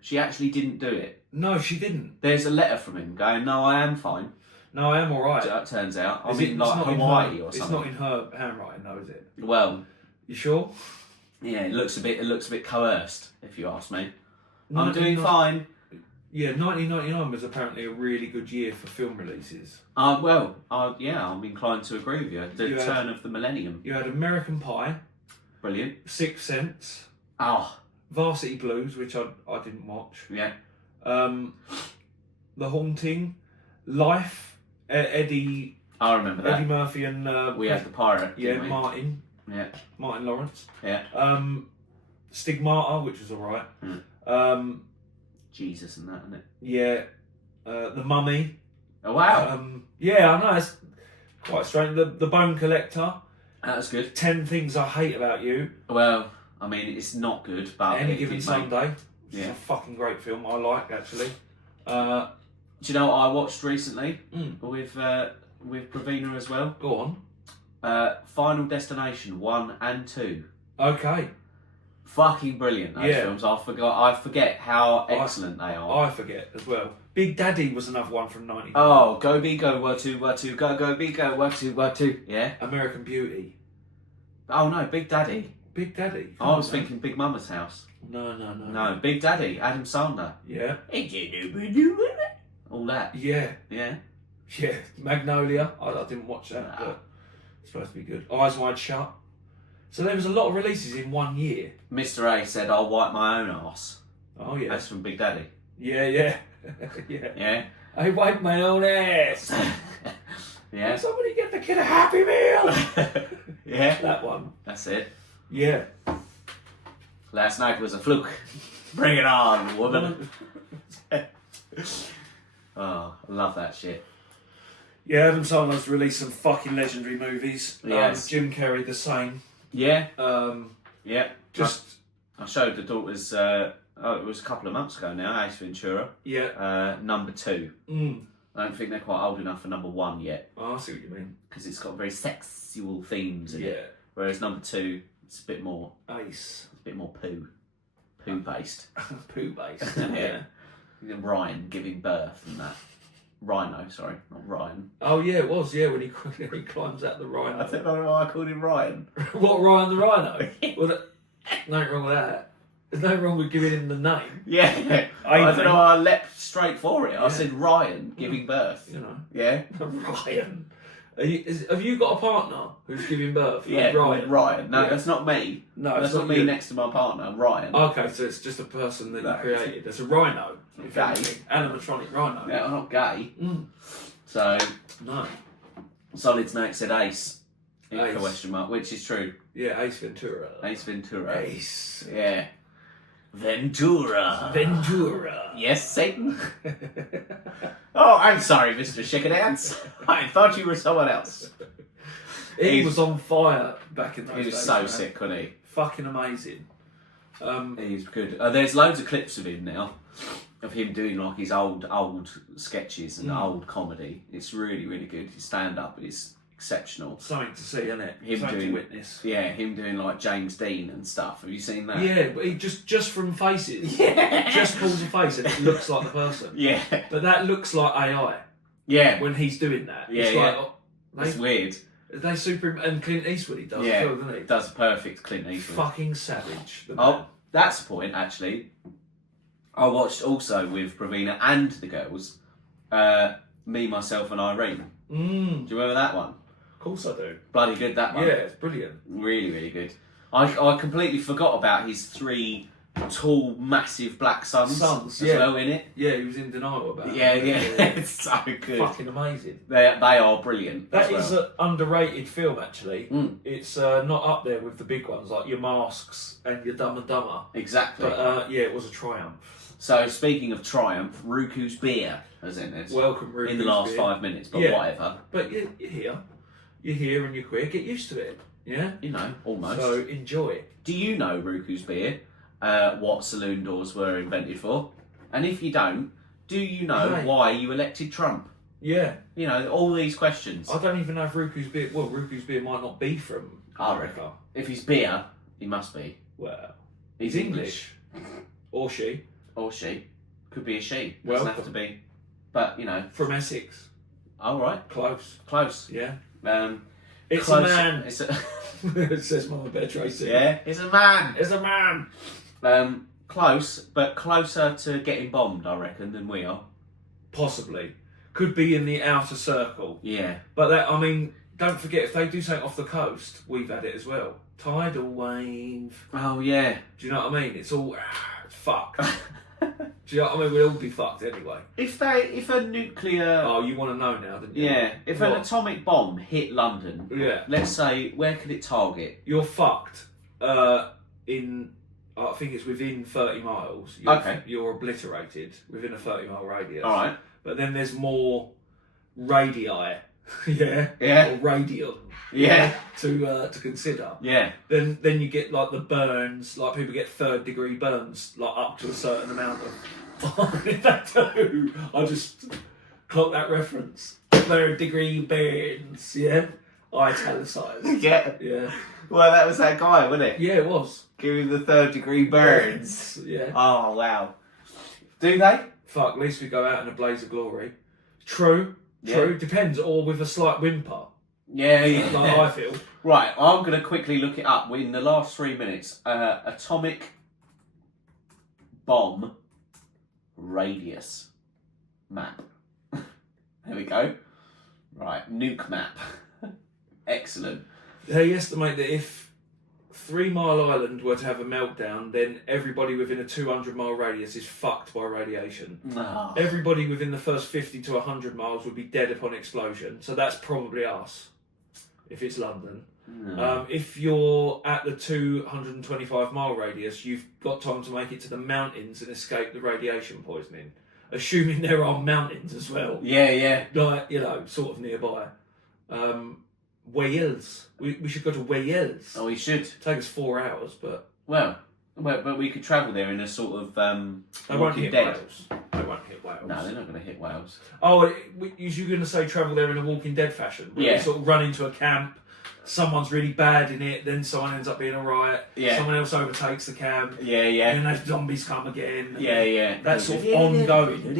she actually didn't do it. No, she didn't. There's a letter from him going, "No, I am fine." No, I am all right. It turns out, I'm Is in it's like not in Hawaii her- or It's something. not in her handwriting, though, is it? Well, You sure? yeah, it looks a bit coerced, if you ask me. No, I'm doing no. fine. Yeah, 1999 was apparently a really good year for film releases. Yeah, I'm inclined to agree with you. The You had- turn of the millennium. You had American Pie, Brilliant. Sixth Sense, Oh, Varsity Blues, which I didn't watch. yeah. The Haunting, Life, Eddie I remember that. Murphy and We had the pirate. yeah, didn't we? Martin Yeah. Lawrence. Yeah. Stigmata, which was alright. Jesus and that, isn't it? Yeah, The Mummy. Oh, wow. Yeah, I know, it's quite strange. The Bone Collector, That was good. 10 Things I Hate About You, Well, I mean, it's not good, but Any it Given did Sunday. It's Yeah. a fucking great film, I like, actually. Do you know what I watched recently Mm. with Pravina as well? Go on. Final Destination 1 and 2. Okay, Fucking brilliant, those Yeah. films. I forget how excellent they are. I forget as well. Big Daddy was another one from 90. Oh, go be go, were to, go be go, were to. Yeah. American Beauty. Oh no, Big Daddy. Big Daddy. I was thinking Big Mama's House. No. No, Big Daddy, Adam Sandler. Yeah. All that. Yeah. Yeah. Yeah. Magnolia. I didn't watch that, Nah. but it's supposed to be good. Eyes Wide Shut. So there was a lot of releases in 1 year. Mr. A said, "I'll wipe my own arse." Oh yeah. That's from Big Daddy. Yeah. Yeah. Yeah. I wipe my own ass. Yeah. Somebody get the kid a Happy Meal. Yeah. That one. That's it. Yeah. Last night was a fluke. Bring it on, woman. Oh, I love that shit. Yeah, Adam Sandler's released some fucking legendary movies. Yes. Jim Carrey the same. Yeah. Um, Yeah. just I showed the daughters. It was a couple of months ago now. Ace Ventura, yeah. number 2. Mm. I don't think they're quite old enough for number 1 yet Oh, I see what you mean. because it's got very sexual themes in Yeah. it. Whereas number 2, it's a bit more Ace. poo based. Poo based. Yeah. Ryan giving birth and that. Rhino, sorry, not Ryan. Oh yeah, it was. Yeah, when he climbs out the rhino. I don't know why I called him Ryan. What, Ryan the Rhino? Well, nothing wrong with that. There's nothing wrong with giving him the name. Yeah. I don't know why I leapt straight for it. I said Ryan giving birth. You know. Yeah. Ryan. Have you got a partner who's giving birth? Yeah, Ryan. Ryan. No, Yeah. that's not me. No, That's it's not me you. next to my partner, Ryan. Okay, so it's just a person that No. you created. It's a rhino. if Gay. anything. Animatronic rhino. Yeah, I'm not gay. Mm. So, No. Solid Snake said Ace. Ace. Question mark, which is true. Yeah, Ace Ventura. Ace Ventura. Ace. Yeah. Ventura. Ventura. Yes, Satan. Oh, I'm sorry, Mr. Chicken Ants. I thought you were someone else. He He's- was on fire back in those He was days. so man. sick, wasn't he? Fucking amazing. He's good. There's loads of clips of him now, of him doing like his old sketches and old comedy. It's really, really good. His stand up is exceptional. Something to see, isn't it? Him Something doing to witness. Yeah, him doing like James Dean and stuff. Have you seen that? Yeah, but he just from faces, Yeah. just pulls a face and it looks like the person. Yeah. But that looks like AI Yeah. when he's doing that. Yeah, It's yeah. like, oh, That's weird. they super and Clint Eastwood he does Yeah. as well, doesn't he? Does a perfect Clint Eastwood. Fucking savage. The man. Oh, that's a point actually. I watched also with Pravina and the girls, Me, Myself and Irene. Do you remember that one? Of course I do. Bloody good, that one. Yeah, it's brilliant. Really, really good. I completely forgot about his 3 tall, massive black sons as well in it. Yeah, he was in denial about Yeah, it. yeah. It's so good. Fucking amazing. They are brilliant. That as is well. an underrated film, actually. Mm. It's not up there with the big ones like your Masks and your Dumb and Dumber. Exactly. But yeah, it was a triumph. So speaking of triumph, Ruku's beer was in this. Welcome, Ruby's in the last beer. 5 minutes, but Yeah. whatever. But you're here. You're here and you're queer. Get used to it. Yeah? You know, almost. So enjoy it. Do you know Ruku's beer? What saloon doors were invented for? And if you don't, do you know Hey. why you elected Trump? Yeah. You know, all these questions. I don't even know if Ruku's beer... Well, Ruku's beer might not be from America. If he's beer, he must be. Well, He's English. Or she. Or she. Could be a she. Doesn't Welcome. have to be. But, you know. From Essex. All right. Close. Close. Yeah. It's Close. A man. It's a, It says Mama Bear Tracy. yeah. It's a man. It's a man. Close, but closer to getting bombed, I reckon, than we are. Possibly. Could be in the outer circle. Yeah. But that, I mean, don't forget, if they do something off the coast, we've had it as well. Tidal wave. Oh, yeah. Do you know what I mean? It's all fucked. Do you know what I mean? We'll all be fucked anyway. If a nuclear... Oh, you want to know now, don't you? Yeah, if an What? atomic bomb hit London, Yeah. let's say, where could it target? You're fucked. In, I think it's within 30 miles. You're, Okay. You're obliterated within a 30-mile radius. All right. But then there's more radii. Yeah. Yeah. Or radium. Yeah. To consider. Yeah. Then you get like the burns, like people get 3rd-degree burns, like up to a certain amount of. If they do, I just clock that reference. 3rd-degree burns, yeah. Italicized. Yeah. Yeah. Well, that was that guy, wasn't it? Yeah, it was. Giving the 3rd-degree burns. Yeah. Oh, wow. Do they? Fuck, at least we go out in a blaze of glory. True. Yeah. Depends, or with a slight whimper. Yeah, Like I feel. Right, I'm going to quickly look it up. In the last 3 minutes, atomic bomb radius map. There we go. Right, nuke map. Excellent. They estimate that if 3 Mile Island were to have a meltdown, then everybody within a 200-mile radius is fucked by radiation. No. Everybody within the first 50 to 100 miles would be dead upon explosion. So that's probably us, if it's London. No. If you're at the 225-mile radius, you've got time to make it to the mountains and escape the radiation poisoning. Assuming there are mountains as well. Yeah, yeah. Like, you know, sort of nearby. Wales. We should go to Wales. Oh, we should. Take us 4 hours, but Well, but we could travel there in a sort of they won't Walking hit Dead. Wales. They won't hit Wales. No, they're not going to hit Wales. Oh, you're going to say travel there in a Walking Dead fashion? Where Yeah. you sort of run into a camp, someone's really bad in it, then someone ends up being alright, Yeah. someone else overtakes the camp, Yeah, and yeah. then those zombies come again. Yeah, yeah. That's sort of ongoing.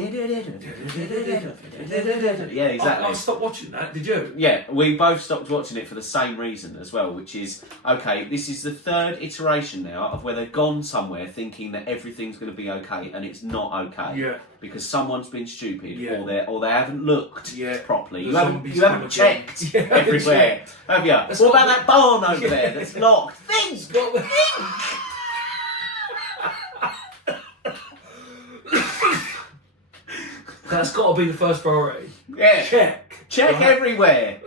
Yeah, exactly. I stopped watching that, did you? Yeah, we both stopped watching it for the same reason as well, which is, okay, this is the 3rd iteration now of where they've gone somewhere thinking that everything's going to be okay, and it's not okay. Yeah. Because someone's been stupid, Yeah. or they haven't looked Yeah. properly. The You haven't zombies come again. checked Yeah, everywhere, have you? That's What not- about that barn over there that's locked? Think! That's got to be the first priority. Yeah. Check. Right. Everywhere.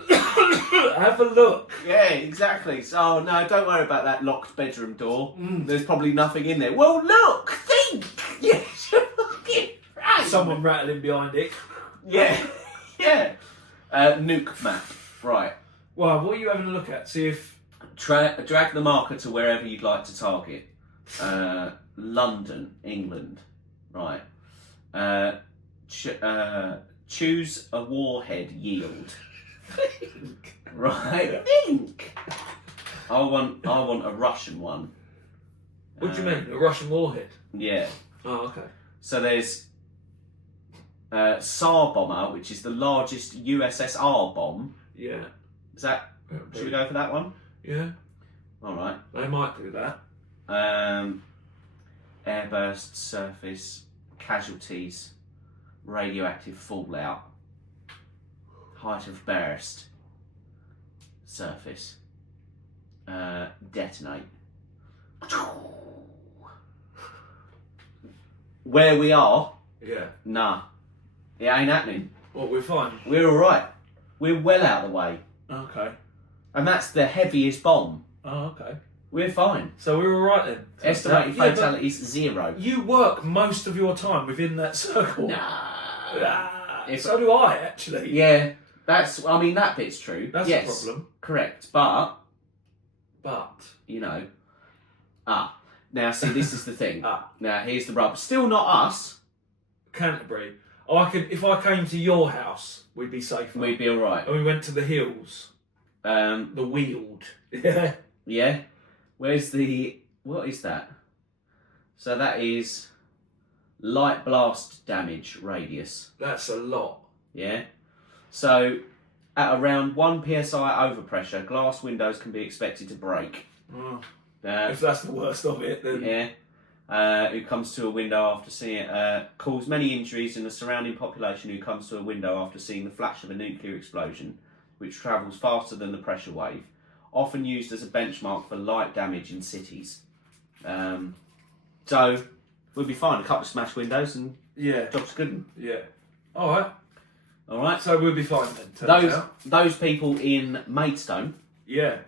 Have a look. Yeah, exactly. So, oh, no, don't worry about that locked bedroom door. Mm. There's probably nothing in there. Well, look! Think! Yeah, fucking right. Someone rattling behind it. Yeah, yeah. Nuke map. Right. Well, what are you having a look at? See if... Drag the marker to wherever you'd like to target. London, England. Right. Choose a warhead yield. Right? Think. I want a Russian one. What do you mean? A Russian warhead? Yeah. Oh, okay. So there's Tsar bomber, which is the largest USSR bomb. Yeah. Is that? Should we go for that one? Yeah. All right. They might do that. Airburst, surface, casualties, radioactive fallout, height of burst, surface, detonate. Where we are, Yeah. nah, it ain't happening. Well, we're fine. We're all right. We're well out of the way, Okay. and that's the heaviest bomb. Oh, okay. We're fine. So we're all right then. Estimated Yeah, but fatalities 0. you work most of your time within that circle. Nah. Ah, If- so do I, actually. Yeah, that's. I mean, that bit's true. That's yes, a problem. correct. But But you know, now see, this is the thing. Ah. Now here's the rub. Still not us. Canterbury, if I came to your house, we'd be safer. We'd be all right. And we went to the hills, the Weald. Yeah. Yeah. Where's the? What is that? So that is light blast damage radius. That's a lot. Yeah. So at around 1 psi overpressure, glass windows can be expected to break. Oh. Uh, If that's the worst of it, then yeah. Who comes to a window after seeing it, cause many injuries in the surrounding population who comes to a window after seeing the flash of a nuclear explosion, which travels faster than the pressure wave, often used as a benchmark for light damage in cities. So we'll be fine. A couple of smashed windows and yeah, job's good. yeah. All right. All right. So we'll be fine then. turns out. Those people in Maidstone, Yeah,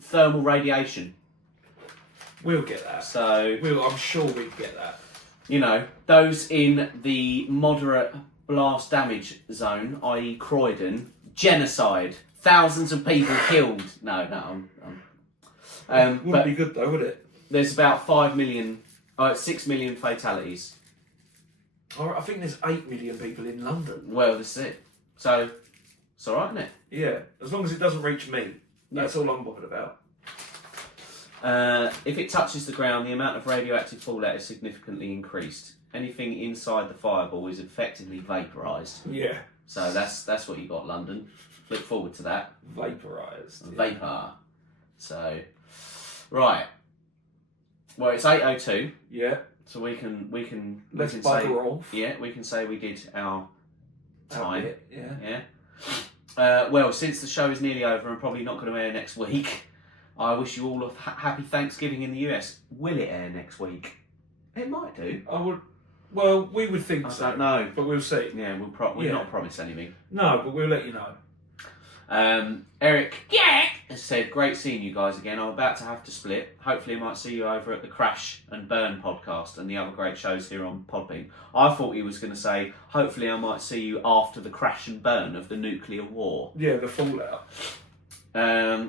thermal radiation. we'll get that. So I'm sure we'd get that. you know, those in the moderate blast damage zone, i.e. Croydon, genocide, thousands of people killed. No, Wouldn't but be good though, would it? there's about 6 million fatalities. All right, I think there's 8 million people in London. Well, this is it. So, it's alright, isn't it? Yeah, as long as it doesn't reach me. That's all I'm bothered about. If it touches the ground, the amount of radioactive fallout is significantly increased. Anything inside the fireball is effectively vaporised. Yeah. So that's what you got, London. Look forward to that. Vaporised. Vapour. So, right. Well, it's 8:02, Yeah. so we can Let's say bugger off. yeah, we can say we did our time. Bit, yeah. Yeah. Well, since the show is nearly over and probably not going to air next week, I wish you all a happy Thanksgiving in the US. Will it air next week? It might do. I would. Well, we would think I so. don't know. But we'll see. Yeah, we'll Yeah. not promise anything. No, but we'll let you know. Eric has said, great seeing you guys again. I'm about to have to split. Hopefully I might see you over at the Crash and Burn podcast and the other great shows here on Podbean. I thought he was going to say, hopefully I might see you after the crash and burn of the nuclear war. Yeah, the fallout.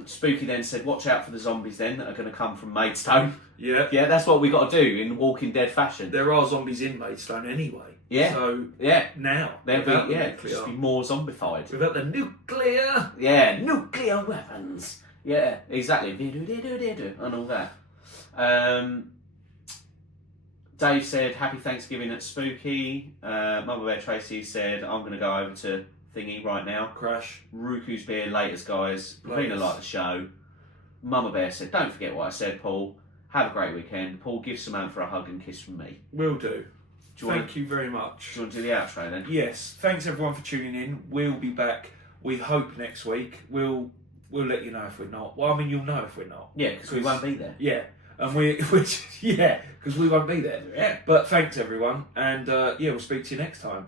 Spooky then said, watch out for the zombies then that are going to come from Maidstone. Yeah. Yeah, that's what we got to do in Walking Dead fashion. There are zombies in Maidstone anyway. Yeah. So Yeah. now There'll without be, the yeah, nuclear, just be more zombified. without the nuclear. Yeah, nuclear weapons. Yeah, exactly. And all that. Dave said, happy Thanksgiving at Spooky. Mama Bear Tracy said, I'm going to go over to Thingy right now. Crash. Ruku's beer, latest guys. Ravina liked the show. Mama Bear said, don't forget what I said, Paul. Have a great weekend. Paul, give Samantha a hug and kiss from me. Will do. Do you Thank you very much. Do you want to do the outro then? Yes. Thanks everyone for tuning in. We'll be back. We hope next week. We'll let you know if we're not. Well, I mean, you'll know if we're not. Yeah, because we won't be there. Yeah. And because we won't be there. Yeah. But thanks everyone. And yeah, we'll speak to you next time.